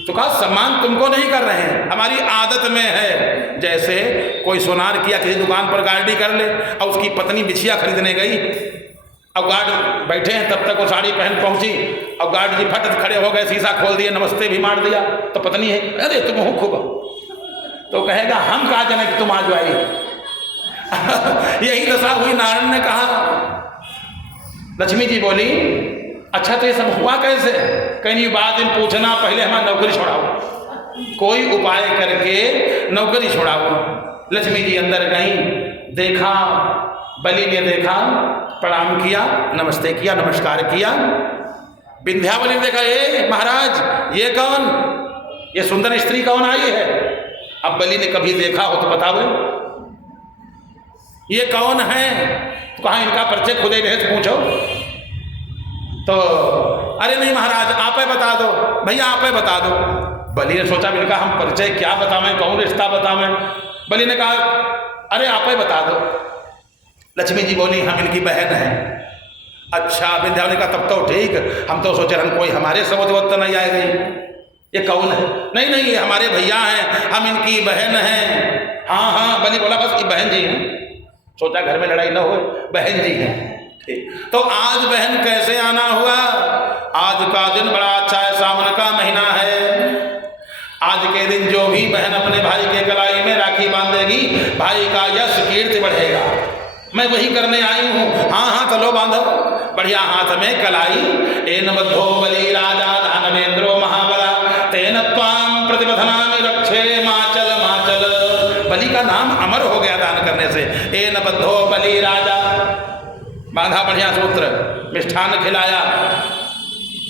तो कहा सम्मान तुमको नहीं कर रहे हैं, हमारी आदत में है। जैसे कोई सोनार किया किसी दुकान पर गाड़ी कर ले और उसकी पत्नी बिछिया खरीदने गई, अब गार्ड बैठे हैं, तब तक वो साड़ी पहन पहुंची और गार्ड जी फट खड़े हो गए, शीशा खोल दिया, नमस्ते भी मार दिया। तो पत्नी है अरे तुम हो खूब, तो कहेगा हम कहा जाने कि तुम आज आई। यही दशा हुई। नारायण ने कहा, लक्ष्मी जी बोली अच्छा तो ये सब हुआ कैसे? कहीं बाद में पूछना, पहले हमारी नौकरी छोड़ाओ, कोई उपाय करके नौकरी छोड़ाओ। लक्ष्मी जी अंदर गई, देखा बलि ने, देखा प्रणाम किया, नमस्ते किया, नमस्कार किया। विंध्यावली ने देखा ए महाराज ये कौन, ये सुंदर स्त्री कौन आई है? अब बलि ने कभी देखा हो तो बताओ ये कौन है? तो कहा इनका परिचय खुदे भेज पूछो। तो अरे नहीं महाराज आप ही बता दो, भैया आप ही बता दो। बलि ने सोचा, इनका हम परिचय क्या बतावें, कौन रिश्ता बतावें? बलि ने कहा अरे आप ही बता दो। लक्ष्मी जी बोली हम इनकी बहन है। अच्छा, विंध्यावली का तब तो ठीक, हम तो सोचे हम कोई हमारे सबूत वक्त नहीं आए गई, ये कौन है? नहीं नहीं ये हमारे भैया हैं, हम इनकी बहन हैं। हाँ हाँ, बलि बोला बस ये बहन जी हैं। सोचा घर में लड़ाई न हो, बहन जी हैं। तो आज बहन कैसे आना हुआ? आज का दिन बड़ा अच्छा है, सावन का महीना है। आज के दिन जो भी बहन अपने भाई के कलाई में राखी बांधेगी, भाई का यश कीर्ति बढ़ेगा। मैं वही करने आई हूँ। हाँ चलो बांधो, बढ़िया हाथ में कलाई। एन बद्धो बलि राजा दानवेंद्रो महाबला तेन त्वाम प्रतिबधनामि रक्षे माचल माचल। बलि का नाम अमर हो गया दान करने से। एन बद्धो बलि राजा, बांधा बढ़िया सूत्र, मिष्ठान खिलाया।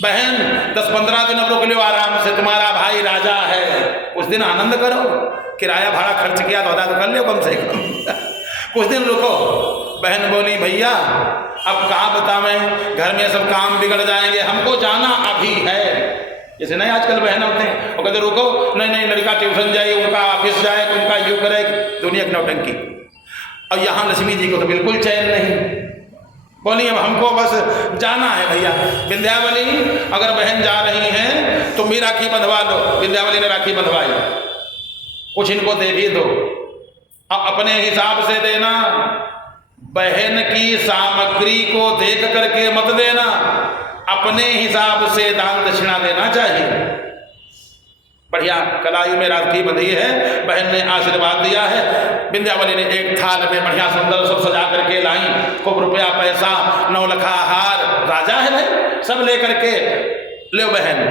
बहन 10-15 दिन अब रुक लो आराम से, तुम्हारा भाई राजा है, कुछ दिन आनंद करो। किराया भाड़ा खर्च किया तो अदा तो कर लो कम से कम। कुछ दिन रुको। बहन बोली भैया अब कहाँ बतावें, घर में सब काम बिगड़ जाएंगे, हमको जाना अभी है। जैसे नहीं आजकल बहन होते हैं, वो कहते रुको, नहीं लड़का ट्यूशन जाए, उनका ऑफिस जाए, उनका यूँ करे, दुनिया की नौटंकी। और यहाँ लक्ष्मी जी को तो बिल्कुल चैन नहीं। बोली अब हमको बस जाना है भैया। विंध्यावली अगर बहन जा रही हैं तुम भी राखी बंधवा लो। विंध्यावली ने राखी बंधवाई, कुछ इनको दे भी दो। अब अपने हिसाब से देना, बहन की सामग्री को देख करके मत देना, अपने हिसाब से दान दक्षिणा देना चाहिए। बढ़िया कलाई में राखी बंधी है, बहन ने आशीर्वाद दिया है। विंध्यावली ने एक थाल में बढ़िया सुंदर सब सजा करके लाई, खूब रुपया पैसा, 9 लखा हार, राजा है भाई, सब ले करके ले बहन।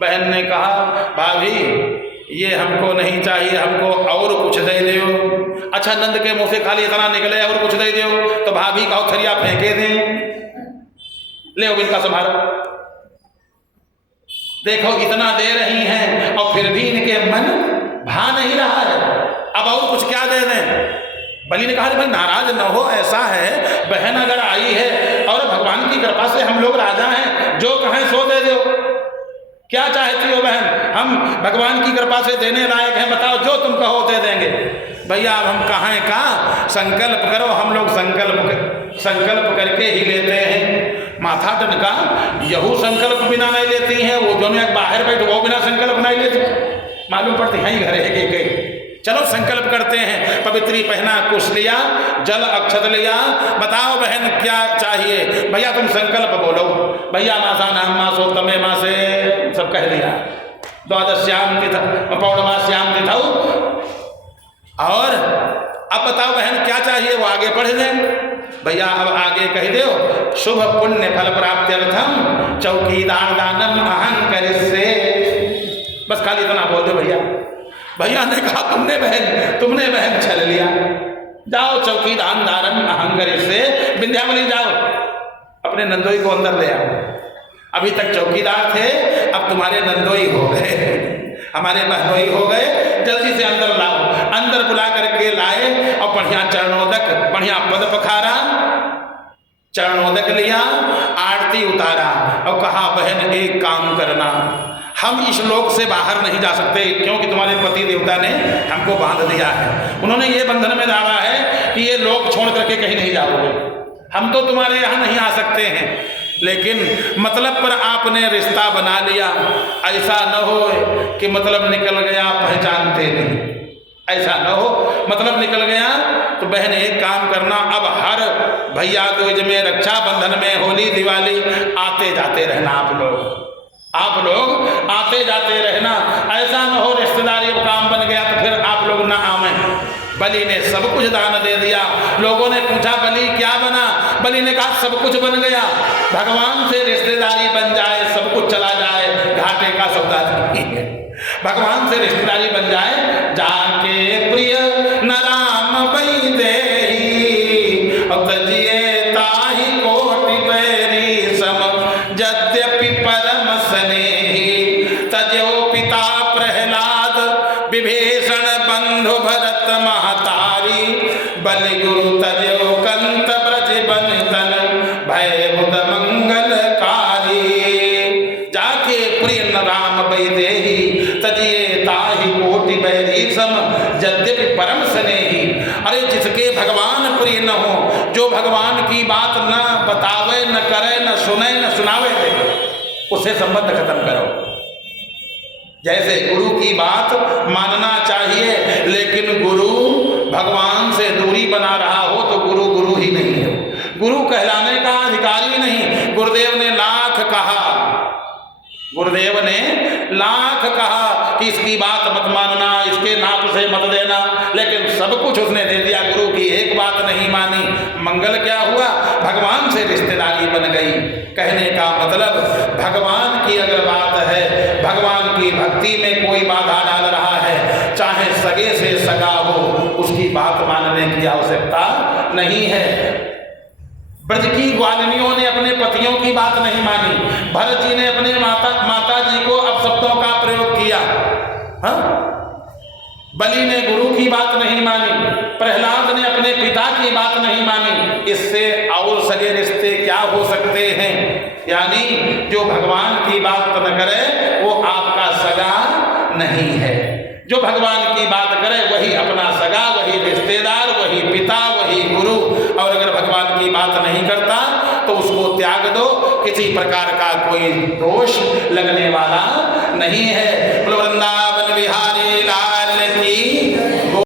बहन ने कहा भाभी ये हमको नहीं चाहिए, हमको और कुछ दे दो। अच्छा नंद के मुंह से खाली इतना निकले और कुछ दे दो, तो भाभी का थरिया फेंके दें, ले इनका संभालो। देखो इतना दे रही हैं और फिर भी इनके मन भा नहीं रहा है, अब और कुछ क्या दे दें। बलि ने कहा भाई नाराज न हो, ऐसा है बहन अगर आई है और भगवान की कृपा से हम लोग राजा हैं, जो कहें सो दे दो। क्या चाहती हो बहन, हम भगवान की कृपा से देने लायक हैं, बताओ जो तुम कहो दे देंगे। भैया अब हम कहाँ का संकल्प करो, हम लोग संकल्प करके ही लेते हैं। माथा टनका यहू संकल्प बिना नहीं लेती हैं, वो दोनों एक बाहर बैठ वो बिना संकल्प नहीं लेते, मालूम पड़ती है घर है एक। चलो संकल्प करते हैं। पवित्री पहना, कुश लिया, जल अक्षत लिया, बताओ बहन क्या चाहिए। भैया तुम संकल्प बोलो। भैया मासा नाम मासो तमे मासे सब कह दिया। द्वादश्याम तिथ पौर्णमास्याम तिथौ। और अब बताओ बहन क्या चाहिए, वो आगे पढ़ दें। भैया अब आगे कह दो, शुभ पुण्य फल प्राप्त्यर्थम चौकीदार दानम अहं करिष्ये। बस खाली इतना बोल दो भैया। भैया ने कहा तुमने बहन छल लिया, जाओ चौकीदार दानम अहं करिष्ये। विंध्यावली जाओ अपने नंदोई को अंदर ले आओ। अभी तक चौकीदार थे, अब तुम्हारे नंदोई हो गए, हमारे बहनोई हो गए, जल्दी से अंदर लाओ। अंदर बुला करके लाए और बढ़िया चरणोदक, बढ़िया पद पखारा, चरणोदक लिया, आरती उतारा और कहा बहन एक काम करना, हम इस लोक से बाहर नहीं जा सकते क्योंकि तुम्हारे पति देवता ने हमको बांध दिया है। उन्होंने ये बंधन में डाला है कि ये लोक छोड़ करके कहीं नहीं जाओगे, हम तो तुम्हारे यहाँ नहीं आ सकते हैं, लेकिन मतलब पर आपने रिश्ता बना लिया, ऐसा न हो कि मतलब निकल गया पहचानते नहीं, ऐसा न हो मतलब निकल गया। तो बहन एक काम करना, अब हर भैया दूज में, रक्षाबंधन में, होली दिवाली आते जाते रहना, आप लोग आते जाते रहना। ऐसा न हो रिश्तेदारी अब काम बन गया तो फिर आप लोग ना आवें। बलि ने सब कुछ दान दे दिया। लोगों ने पूछा बलि क्या बना, बलि ने कहा सब कुछ बन गया, भगवान से रिश्तेदारी बन जाए सब कुछ चला जाए, घाटे का सौदा नहीं है। भगवान से रिश्तेदारी बन जाए, जाके प्रिय न राम वैदेही और तजिए ताहि कोटि बैरी सम यद्यपि परम स्नेही तजो पिता प्रहलाद विभीषण बंधु भरत महतारी बलि गुरु तजो कंत ब्रज बंधन भय बुध मंगलकारी। जाके प्रिय न राम वैदेही तजिए ताहि कोटि बैरी सम यद्यपि परम स्नेही। अरे जिसके भगवान प्रिय न हो, जो भगवान की बात न बतावे, न करे, न सुने, न सुनावे दे, उससे संबंध खत्म करो। जैसे गुरु की बात मानना चाहिए, लेकिन गुरु भगवान से दूरी बना रहा हो तो गुरु गुरु ही नहीं है। गुरु कहलाने का गुरुदेव ने लाख कहा कि इसकी बात मत मानना, इसके नाप से मत देना, लेकिन सब कुछ उसने दे दिया, गुरु की एक बात नहीं मानी। मंगल क्या हुआ? भगवान से रिश्तेदारी बन गई। कहने का मतलब भगवान की अगर बात है, भगवान की भक्ति में कोई बाधा डाल रहा है, चाहे सगे से सगा हो, उसकी बात मानने की आवश्यकता नहीं है। ब्रज की ग्वालिनियों ने अपने पतियों की बात नहीं मानी, भरत जी ने अपने माता जी को अपशब्दों का प्रयोग किया, हाँ? बलि ने गुरु की बात नहीं मानी, प्रहलाद ने अपने पिता की बात नहीं मानी। इससे और सगे रिश्ते क्या हो सकते हैं? यानी जो भगवान की बात न करे वो आपका सगा नहीं है। जो भगवान की बात करे वही अपना सगा, वही रिश्तेदार, वही पिता, वही गुरु। और अगर भगवान की बात नहीं करता तो उसको त्याग दो, किसी प्रकार का कोई दोष लगने वाला नहीं है। बोलो वृंदावन